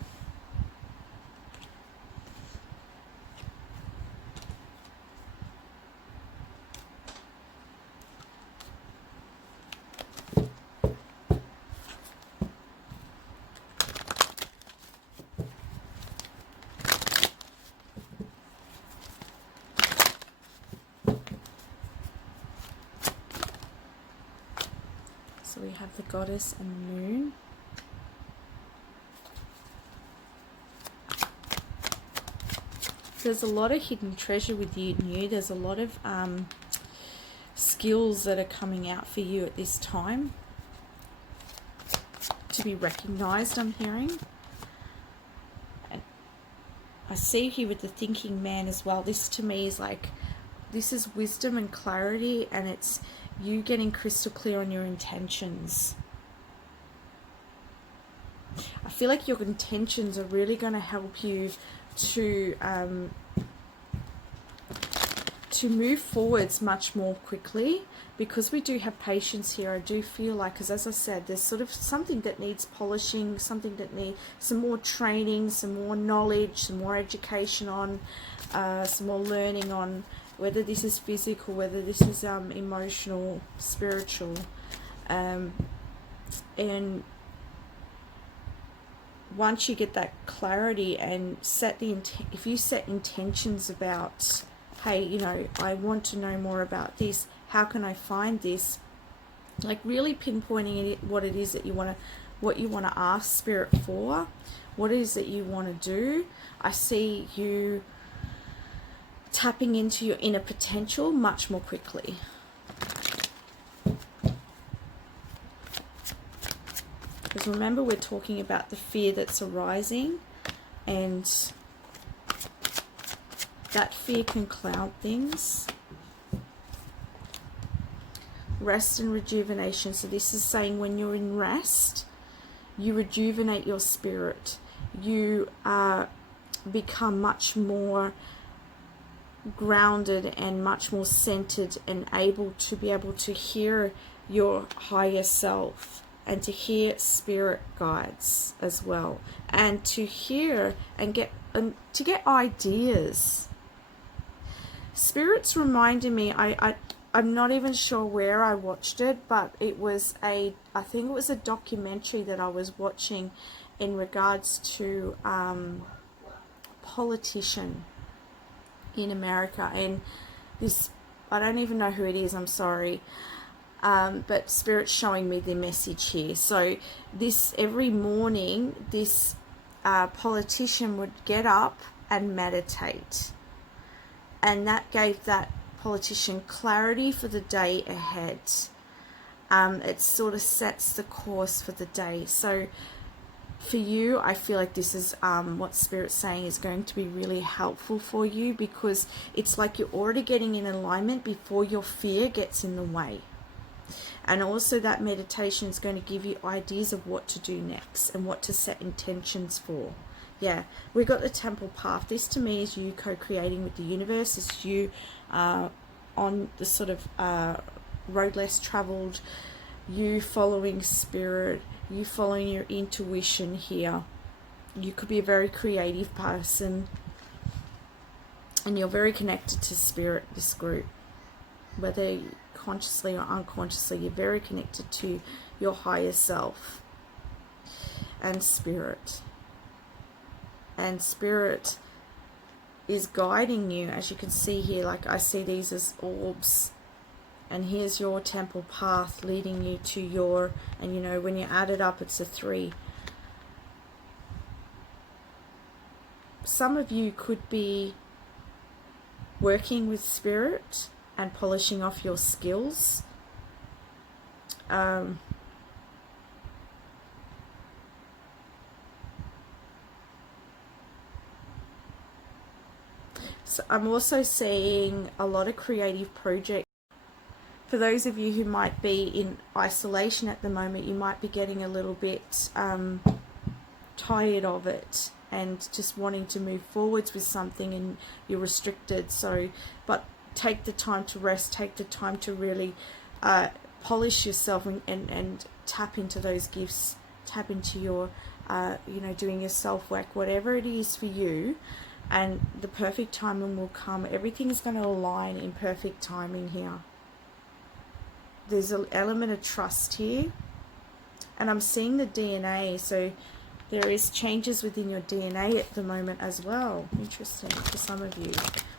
So we have the goddess and the moon. There's a lot of hidden treasure within you. There's a lot of skills that are coming out for you at this time to be recognized, I'm hearing. And I see here with the thinking man as well. This to me is like, this is wisdom and clarity, and it's you getting crystal clear on your intentions. I feel like your intentions are really going to help you to move forwards much more quickly, because we do have patience here. I do feel like, because as I said, there's sort of something that needs polishing, something that needs some more training, some more knowledge, some more education on, some more learning on, whether this is physical, whether this is emotional, spiritual, and once you get that clarity and set the if you set intentions about, hey, you know, I want to know more about this, how can I find this, like really pinpointing what it is that you want to, what you want to ask spirit for, what it is that you want to do. I see you tapping into your inner potential much more quickly. Because remember, we're talking about the fear that's arising, and that fear can cloud things. Rest and rejuvenation. So this is saying when you're in rest, you rejuvenate your spirit. You become much more grounded and much more centered, and able to hear your higher self, and to hear spirit guides as well, and to hear and to get ideas. Spirit's reminding me, I'm not even sure where I watched it, but it was I think it was a documentary that I was watching in regards to politician in America, and this, I don't even know who it is, I'm sorry, but Spirit's showing me the message here. So this, every morning this politician would get up and meditate, and that gave that politician clarity for the day ahead. It sort of sets the course for the day. So for you, I feel like this is what Spirit's saying is going to be really helpful for you, because it's like you're already getting in alignment before your fear gets in the way. And also that meditation is going to give you ideas of what to do next and what to set intentions for. Yeah, we got the temple path. This to me is you co-creating with the universe. It's you on the sort of road less traveled, you following spirit, you following your intuition here. You could be a very creative person, and you're very connected to spirit, this group. Whether consciously or unconsciously, you're very connected to your higher self and spirit. And spirit is guiding you, as you can see here. Like I see these as orbs, and here's your temple path leading you to your, and you know, when you add it up, it's a 3. Some of you could be working with spirit and polishing off your skills. So I'm also seeing a lot of creative projects. For those of you who might be in isolation at the moment, you might be getting a little bit tired of it and just wanting to move forwards with something, and you're restricted. So, but take the time to rest, take the time to really polish yourself and tap into those gifts tap into your, you know, doing your self-work, whatever it is for you, and the perfect timing will come. Everything's going to align in perfect timing here. There's an element of trust here, and I'm seeing the DNA, so there is changes within your DNA at the moment as well. Interesting for some of you.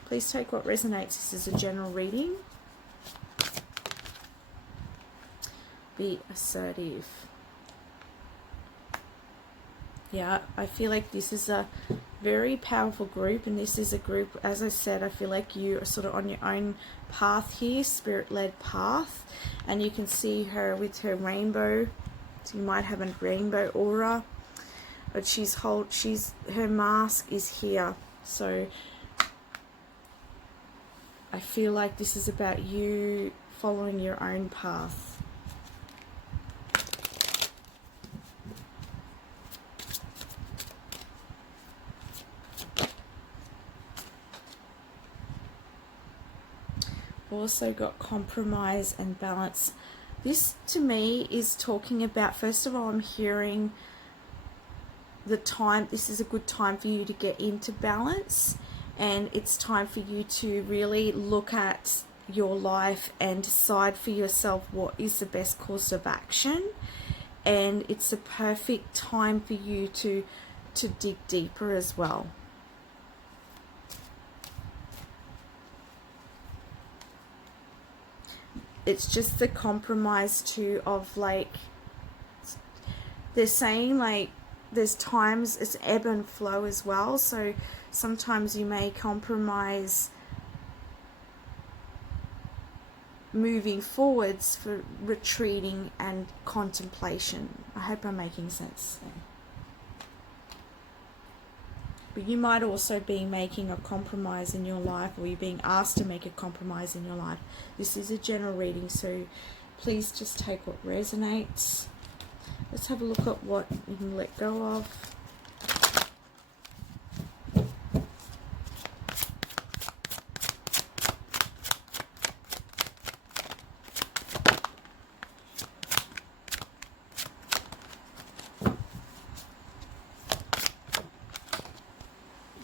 Please take what resonates. This is a general reading. Be assertive. Yeah, I feel like this is a very powerful group, and this is a group, as I said, I feel like you are sort of on your own path here, spirit-led path, and you can see her with her rainbow. So you might have a rainbow aura, but her mask is here. So I feel like this is about you following your own path. Also got compromise and balance. This to me is talking about, first of all, I'm hearing the time. This is a good time for you to get into balance, and it's time for you to really look at your life and decide for yourself what is the best course of action. And it's a perfect time for you to dig deeper as well. It's just the compromise too of, like, they're saying, like, there's times it's ebb and flow as well. So sometimes you may compromise moving forwards for retreating and contemplation. I hope I'm making sense there. But you might also be making a compromise in your life, or you're being asked to make a compromise in your life. This is a general reading, so please just take what resonates. Let's have a look at what you can let go of.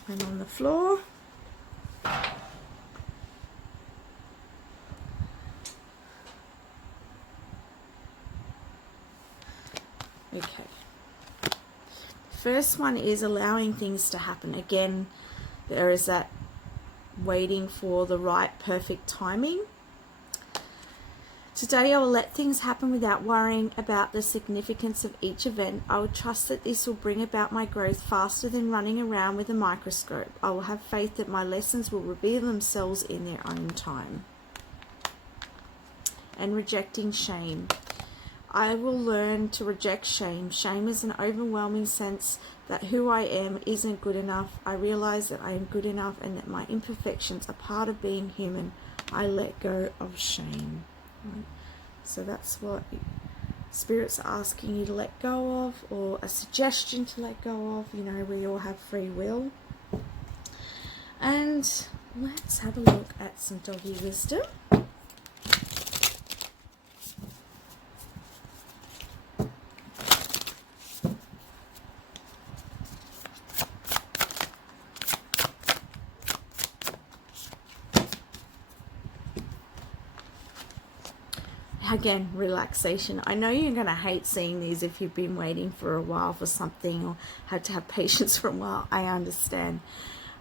And on the floor. Okay. First one is allowing things to happen. Again, there is that waiting for the right, perfect timing. Today I will let things happen without worrying about the significance of each event. I will trust that this will bring about my growth faster than running around with a microscope. I will have faith that my lessons will reveal themselves in their own time. And rejecting shame. I will learn to reject shame. Shame is an overwhelming sense that who I am isn't good enough. I realize that I am good enough and that my imperfections are part of being human. I let go of shame. Right. So that's what Spirit's asking you to let go of, or a suggestion to let go of. You know, we all have free will. And let's have a look at some doggy wisdom. Again, relaxation. I know you're going to hate seeing these if you've been waiting for a while for something, or had to have patience for a while. I understand.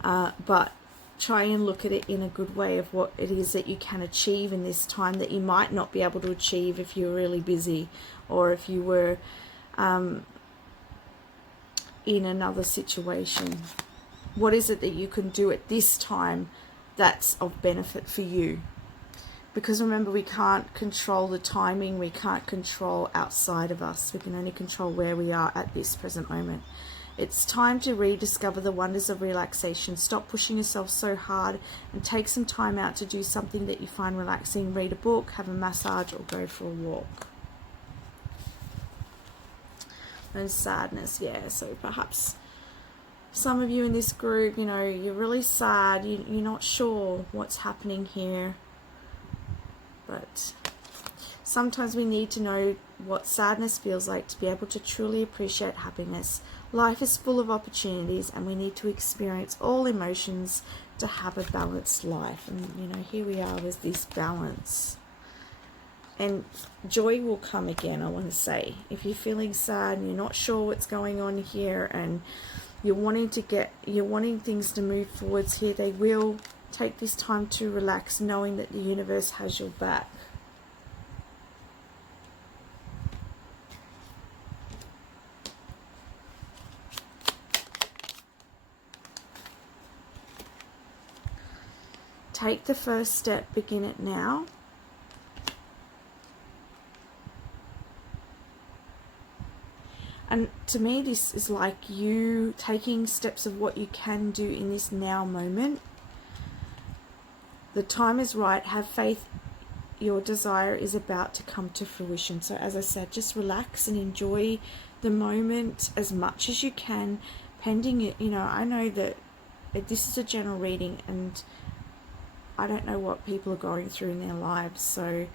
But try and look at it in a good way of what it is that you can achieve in this time that you might not be able to achieve if you're really busy, or if you were in another situation. What is it that you can do at this time that's of benefit for you? Because remember, we can't control the timing, we can't control outside of us. We can only control where we are at this present moment. It's time to rediscover the wonders of relaxation. Stop pushing yourself so hard and take some time out to do something that you find relaxing. Read a book, have a massage, or go for a walk. And sadness, yeah. So perhaps some of you in this group, you know, you're really sad. You're not sure what's happening here. But Sometimes we need to know what sadness feels like to be able to truly appreciate happiness. Life is full of opportunities, and we need to experience all emotions to have a balanced life. And, you know, here we are with this balance. And joy will come again, I want to say. If you're feeling sad and you're not sure what's going on here, and you're wanting things to move forwards here, they will. Take this time to relax, knowing that the universe has your back. Take the first step, begin it now. And to me, this is like you taking steps of what you can do in this now moment. The time is right. Have faith. Your desire is about to come to fruition. So as I said, just relax and enjoy the moment as much as you can, pending it. You know, I know that this is a general reading, and I don't know what people are going through in their lives. So,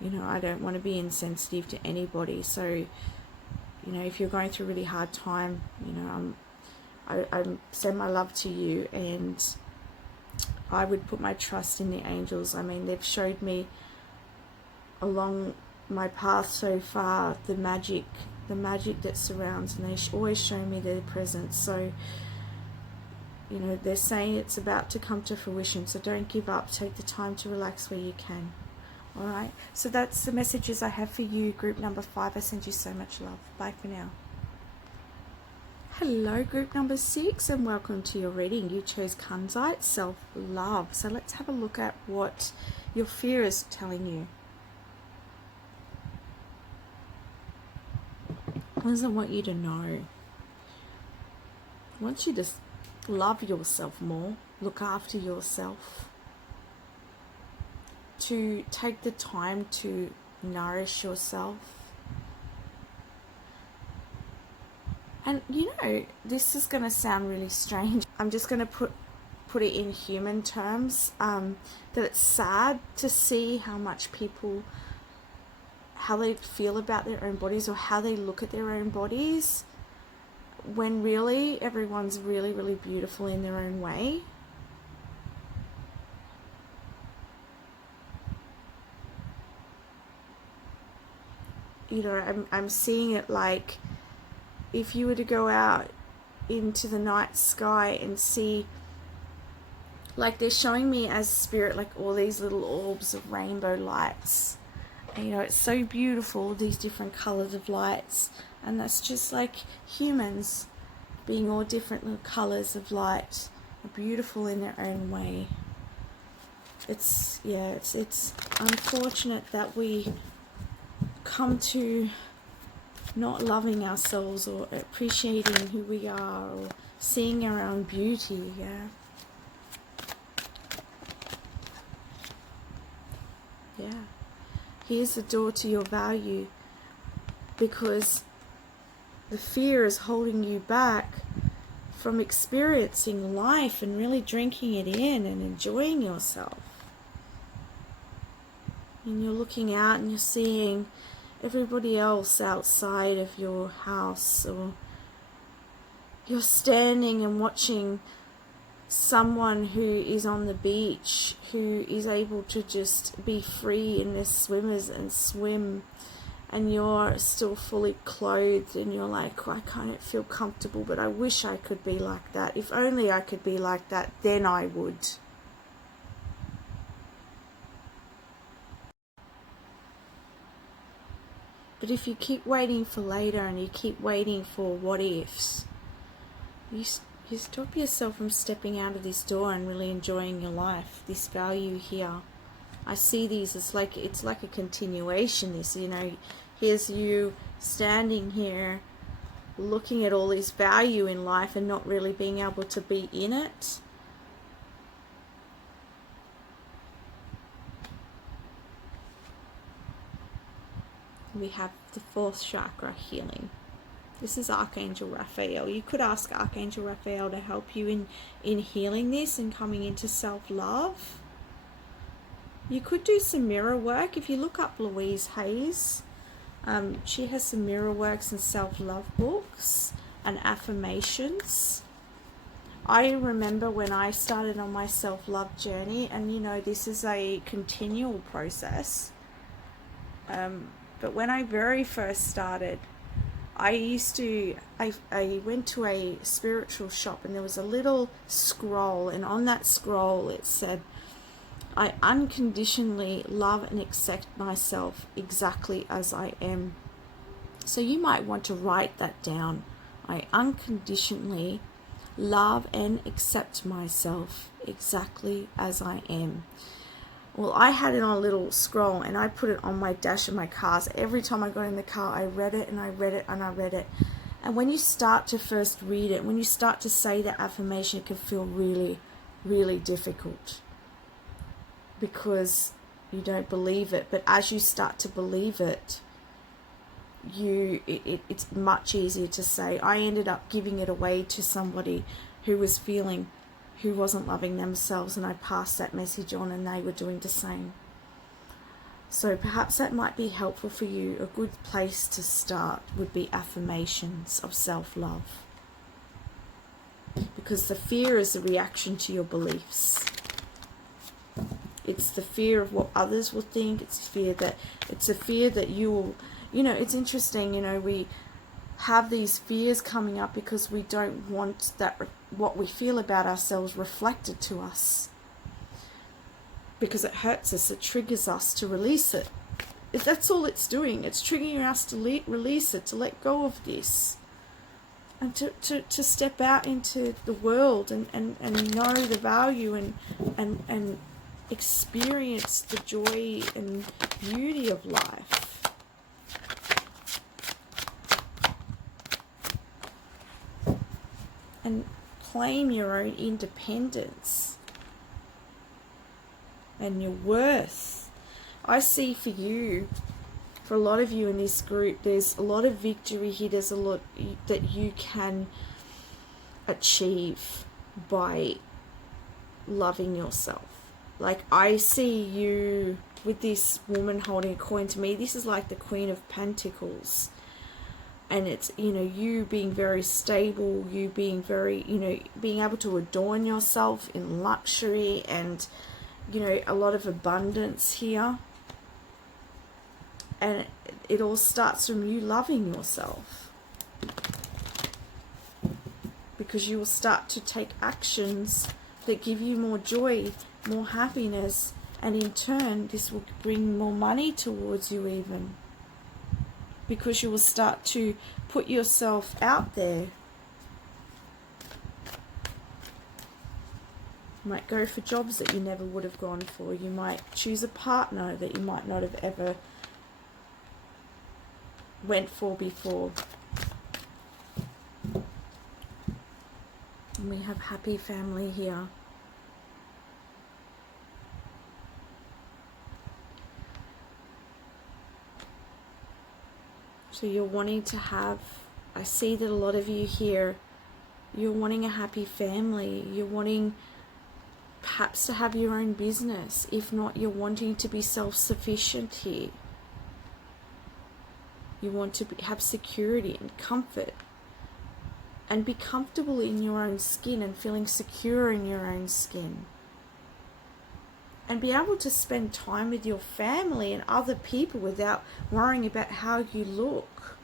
you know, I don't want to be insensitive to anybody. So, you know, if you're going through a really hard time, you know, I send my love to you, and I would put my trust in the angels. I mean, they've showed me along my path so far the magic that surrounds, and they always show me their presence. So, you know, they're saying it's about to come to fruition. So don't give up. Take the time to relax where you can. All right. So that's the messages I have for you, group number 5. I send you so much love. Bye for now. Hello, group number 6, and welcome to your reading. You chose Kunzite, self-love. So let's have a look at what your fear is telling you. What does it want you to know? It wants you to love yourself more, look after yourself, to take the time to nourish yourself. And you know, this is going to sound really strange. I'm just going to put it in human terms, that it's sad to see how much people, how they feel about their own bodies, or how they look at their own bodies, when really everyone's really, really beautiful in their own way. You know, I'm seeing it like, if you were to go out into the night sky and see, like they're showing me as spirit, like all these little orbs of rainbow lights. And, you know, it's so beautiful, these different colors of lights. And that's just like humans being all different little colors of light, beautiful in their own way. It's unfortunate that we come to not loving ourselves or appreciating who we are or seeing our own beauty. Here's the door to your value, because the fear is holding you back from experiencing life and really drinking it in and enjoying yourself. And you're looking out and you're seeing everybody else outside of your house, or you're standing and watching someone who is on the beach, who is able to just be free in their swimmers and swim, and you're still fully clothed, and you're like, I can't feel comfortable, but I wish I could be like that. If only I could be like that, then I would. But if you keep waiting for later, and you keep waiting for what ifs, you stop yourself from stepping out of this door and really enjoying your life, this value here. I see these as like, it's like a continuation. This, you know, here's you standing here looking at all this value in life and not really being able to be in it. We have the 4th chakra, healing. This is Archangel Raphael. You could ask Archangel Raphael to help you in healing this and coming into self-love. You could do some mirror work. If you look up Louise Hayes, she has some mirror works and self-love books and affirmations. I remember when I started on my self-love journey, and you know, this is a continual process. But when I very first started, I went to a spiritual shop, and there was a little scroll, and on that scroll it said, I unconditionally love and accept myself exactly as I am. So you might want to write that down. I unconditionally love and accept myself exactly as I am. Well, I had it on a little scroll, and I put it on my dash of my car. So every time I got in the car, I read it and I read it and I read it. And when you start to first read it, when you start to say that affirmation, it can feel really, really difficult because you don't believe it. But as you start to believe it, it's much easier to say. I ended up giving it away to somebody who wasn't loving themselves, and I passed that message on, and they were doing the same. So perhaps that might be helpful for you. A good place to start would be affirmations of self-love, because the fear is a reaction to your beliefs. It's the fear of what others will think. It's a fear that you will, you know, it's interesting, you know, we have these fears coming up because we don't want that what we feel about ourselves reflected to us, because it hurts us, it triggers us to release it. That's all it's doing. It's triggering us to release it, to let go of this, and to step out into the world and know the value and experience the joy and beauty of life. And claim your own independence and your worth. I see for you, for a lot of you in this group, there's a lot of victory here. There's a lot that you can achieve by loving yourself. Like, I see you with this woman holding a coin. To me, this is like the Queen of Pentacles. And it's, you know, you being very stable, you being very, you know, being able to adorn yourself in luxury and, you know, a lot of abundance here. And it all starts from you loving yourself, because you will start to take actions that give you more joy, more happiness, and in turn this will bring more money towards you even, because you will start to put yourself out there. You might go for jobs that you never would have gone for. You might choose a partner that you might not have ever went for before. And we have happy family here. So you're wanting to have, I see that a lot of you here, you're wanting a happy family. You're wanting perhaps to have your own business. If not, you're wanting to be self-sufficient here. You want to have security and comfort and be comfortable in your own skin and feeling secure in your own skin. And be able to spend time with your family and other people without worrying about how you look.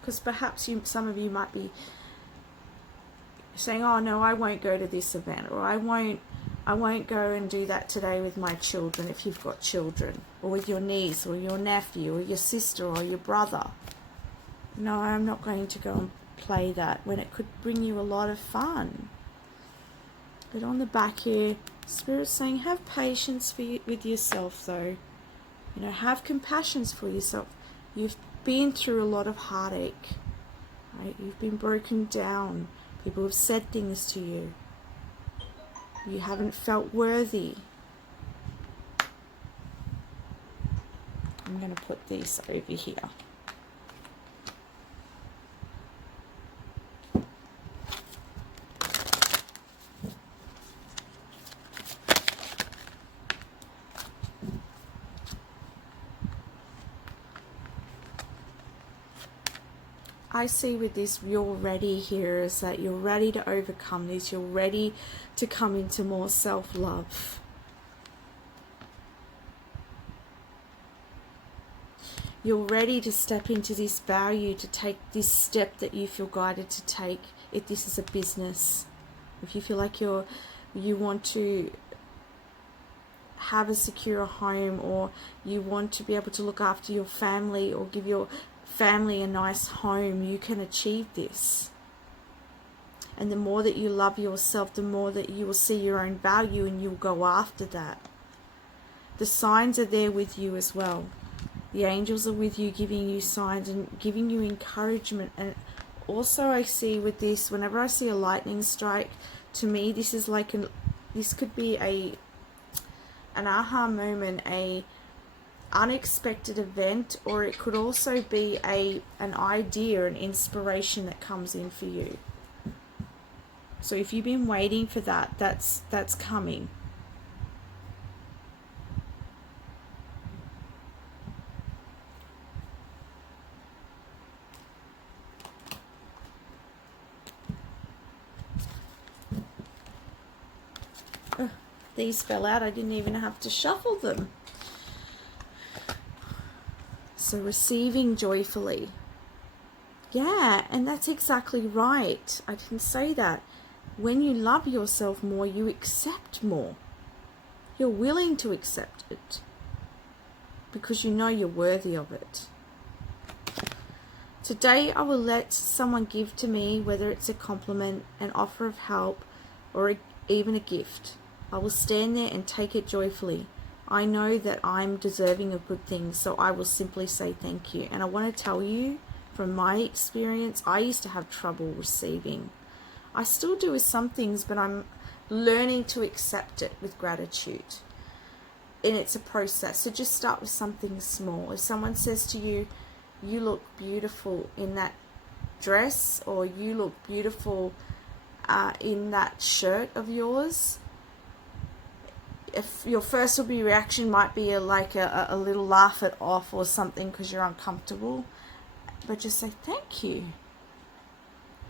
Because perhaps some of you might be saying, oh no, I won't go to this event, or I won't go and do that today with my children, if you've got children, or with your niece or your nephew or your sister or your brother. No, I'm not going to go and play that, when it could bring you a lot of fun. But on the back here, Spirit's saying, have patience with yourself though. You know, have compassion for yourself. You've been through a lot of heartache, right? You've been broken down. People have said things to you. You haven't felt worthy. I'm going to put these over here. I see with this, you're ready here, is that you're ready to overcome this. You're ready to come into more self-love. You're ready to step into this value, to take this step that you feel guided to take. If this is a business, if you feel like you want to have a secure home, or you want to be able to look after your family or give your family a nice home, you can achieve this. And the more that you love yourself, the more that you will see your own value, and you'll go after that. The signs are there with you as well. The angels are with you, giving you signs and giving you encouragement. And also I see with this, whenever I see a lightning strike, to me this is like this could be an aha moment, a unexpected event, or it could also be an idea, an inspiration that comes in for you. So if you've been waiting for that, that's coming. These fell out. I didn't even have to shuffle them. So receiving joyfully. Yeah, and that's exactly right. I didn't say that. When you love yourself more, you accept more. You're willing to accept it because you know you're worthy of it. Today I will let someone give to me, whether it's a compliment, an offer of help, or even a gift. I will stand there and take it joyfully. I know that I'm deserving of good things, so I will simply say thank you. And I want to tell you, from my experience, I used to have trouble receiving. I still do with some things, but I'm learning to accept it with gratitude. And it's a process. So just start with something small. If someone says to you, you look beautiful in that dress, or you look beautiful in that shirt of yours, if your first reaction might be a little laugh it off or something because you're uncomfortable, but just say thank you,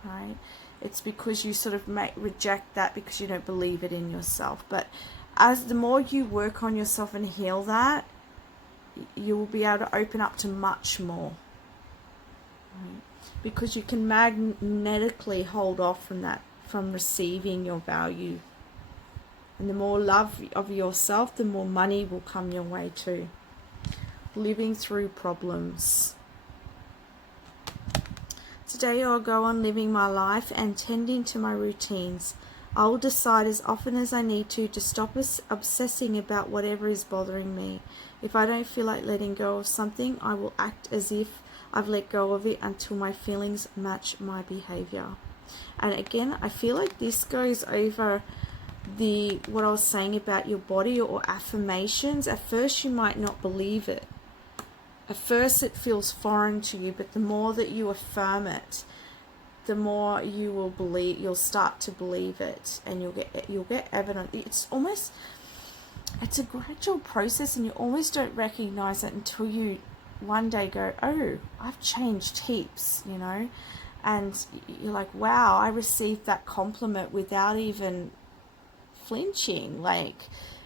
right? It's because you sort of reject that because you don't believe it in yourself. But as the more you work on yourself and heal that, you will be able to open up to much more, right? Because you can magnetically hold off from that, from receiving your value. And the more love of yourself, the more money will come your way too. Living through problems. Today I'll go on living my life and tending to my routines. I will decide as often as I need to stop obsessing about whatever is bothering me. If I don't feel like letting go of something, I will act as if I've let go of it until my feelings match my behavior. And again, I feel like this goes over what I was saying about your body or affirmations. At first you might not believe it. At first it feels foreign to you, but the more that you affirm it, the more you will believe. You'll start to believe it, and you'll get evidence. It's a gradual process, and you almost don't recognize it until you one day go, oh, I've changed heaps, you know. And you're like, wow, I received that compliment without even flinching. Like,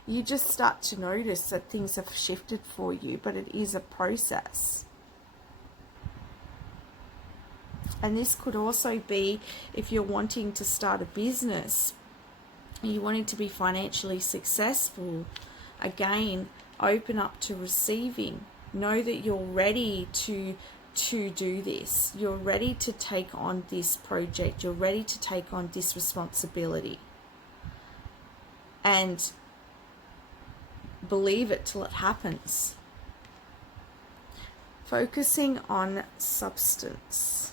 you just start to notice that things have shifted for you, but it is a process. And this could also be if you're wanting to start a business, you're wanting to be financially successful. Again, open up to receiving. Know that you're ready to do this. You're ready to take on this project. You're ready to take on this responsibility. And believe it till it happens. Focusing on substance.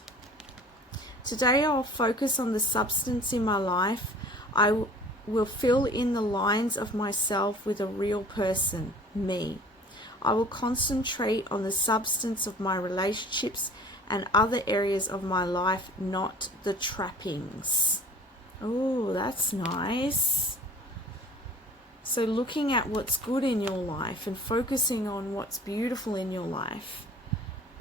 Today I'll focus on the substance in my life. I will fill in the lines of myself with a real person, me. I will concentrate on the substance of my relationships and other areas of my life, not the trappings. Oh, that's nice. So looking at what's good in your life and focusing on what's beautiful in your life,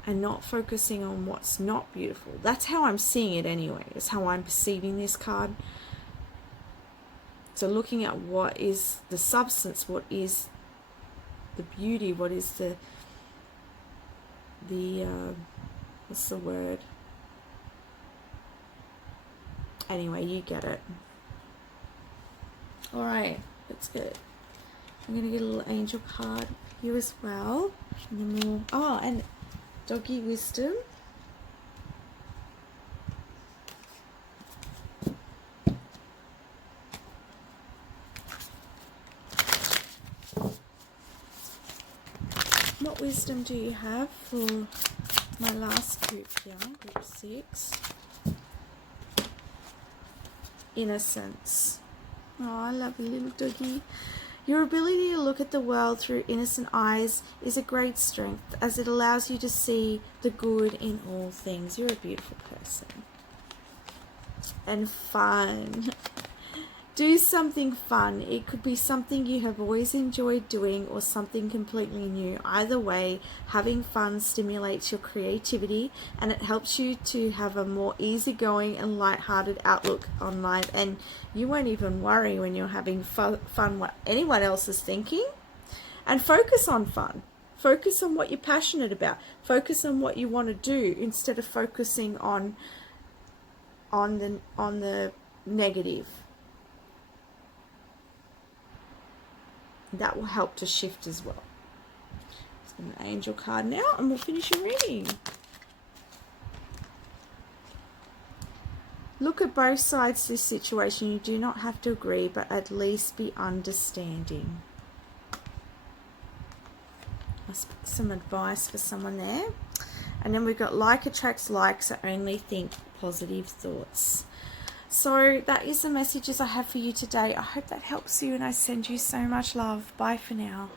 and not focusing on what's not beautiful. That's how I'm seeing it anyway. It's how I'm perceiving this card. So looking at what is the substance, what is the beauty, what is the what's the word? Anyway, you get it. All right, that's good. I'm going to get a little angel card here as well. And then and doggy wisdom. What wisdom do you have for my last group here, group 6? Innocence. Oh, I love you, little doggy. Your ability to look at the world through innocent eyes is a great strength, as it allows you to see the good in all things. You're a beautiful person. And fun. Do something fun. It could be something you have always enjoyed doing or something completely new. Either way, having fun stimulates your creativity and it helps you to have a more easygoing and lighthearted outlook on life. And you won't even worry when you're having fun what anyone else is thinking. And focus on fun. Focus on what you're passionate about. Focus on what you want to do instead of focusing on the negative. That will help to shift as well. Let's get an angel card now and we'll finish your reading. Look at both sides of this situation. You do not have to agree, but at least be understanding. That's some advice for someone there. And then we've got like attracts like, so only think positive thoughts. So that is the messages I have for you today. I hope that helps you and I send you so much love. Bye for now.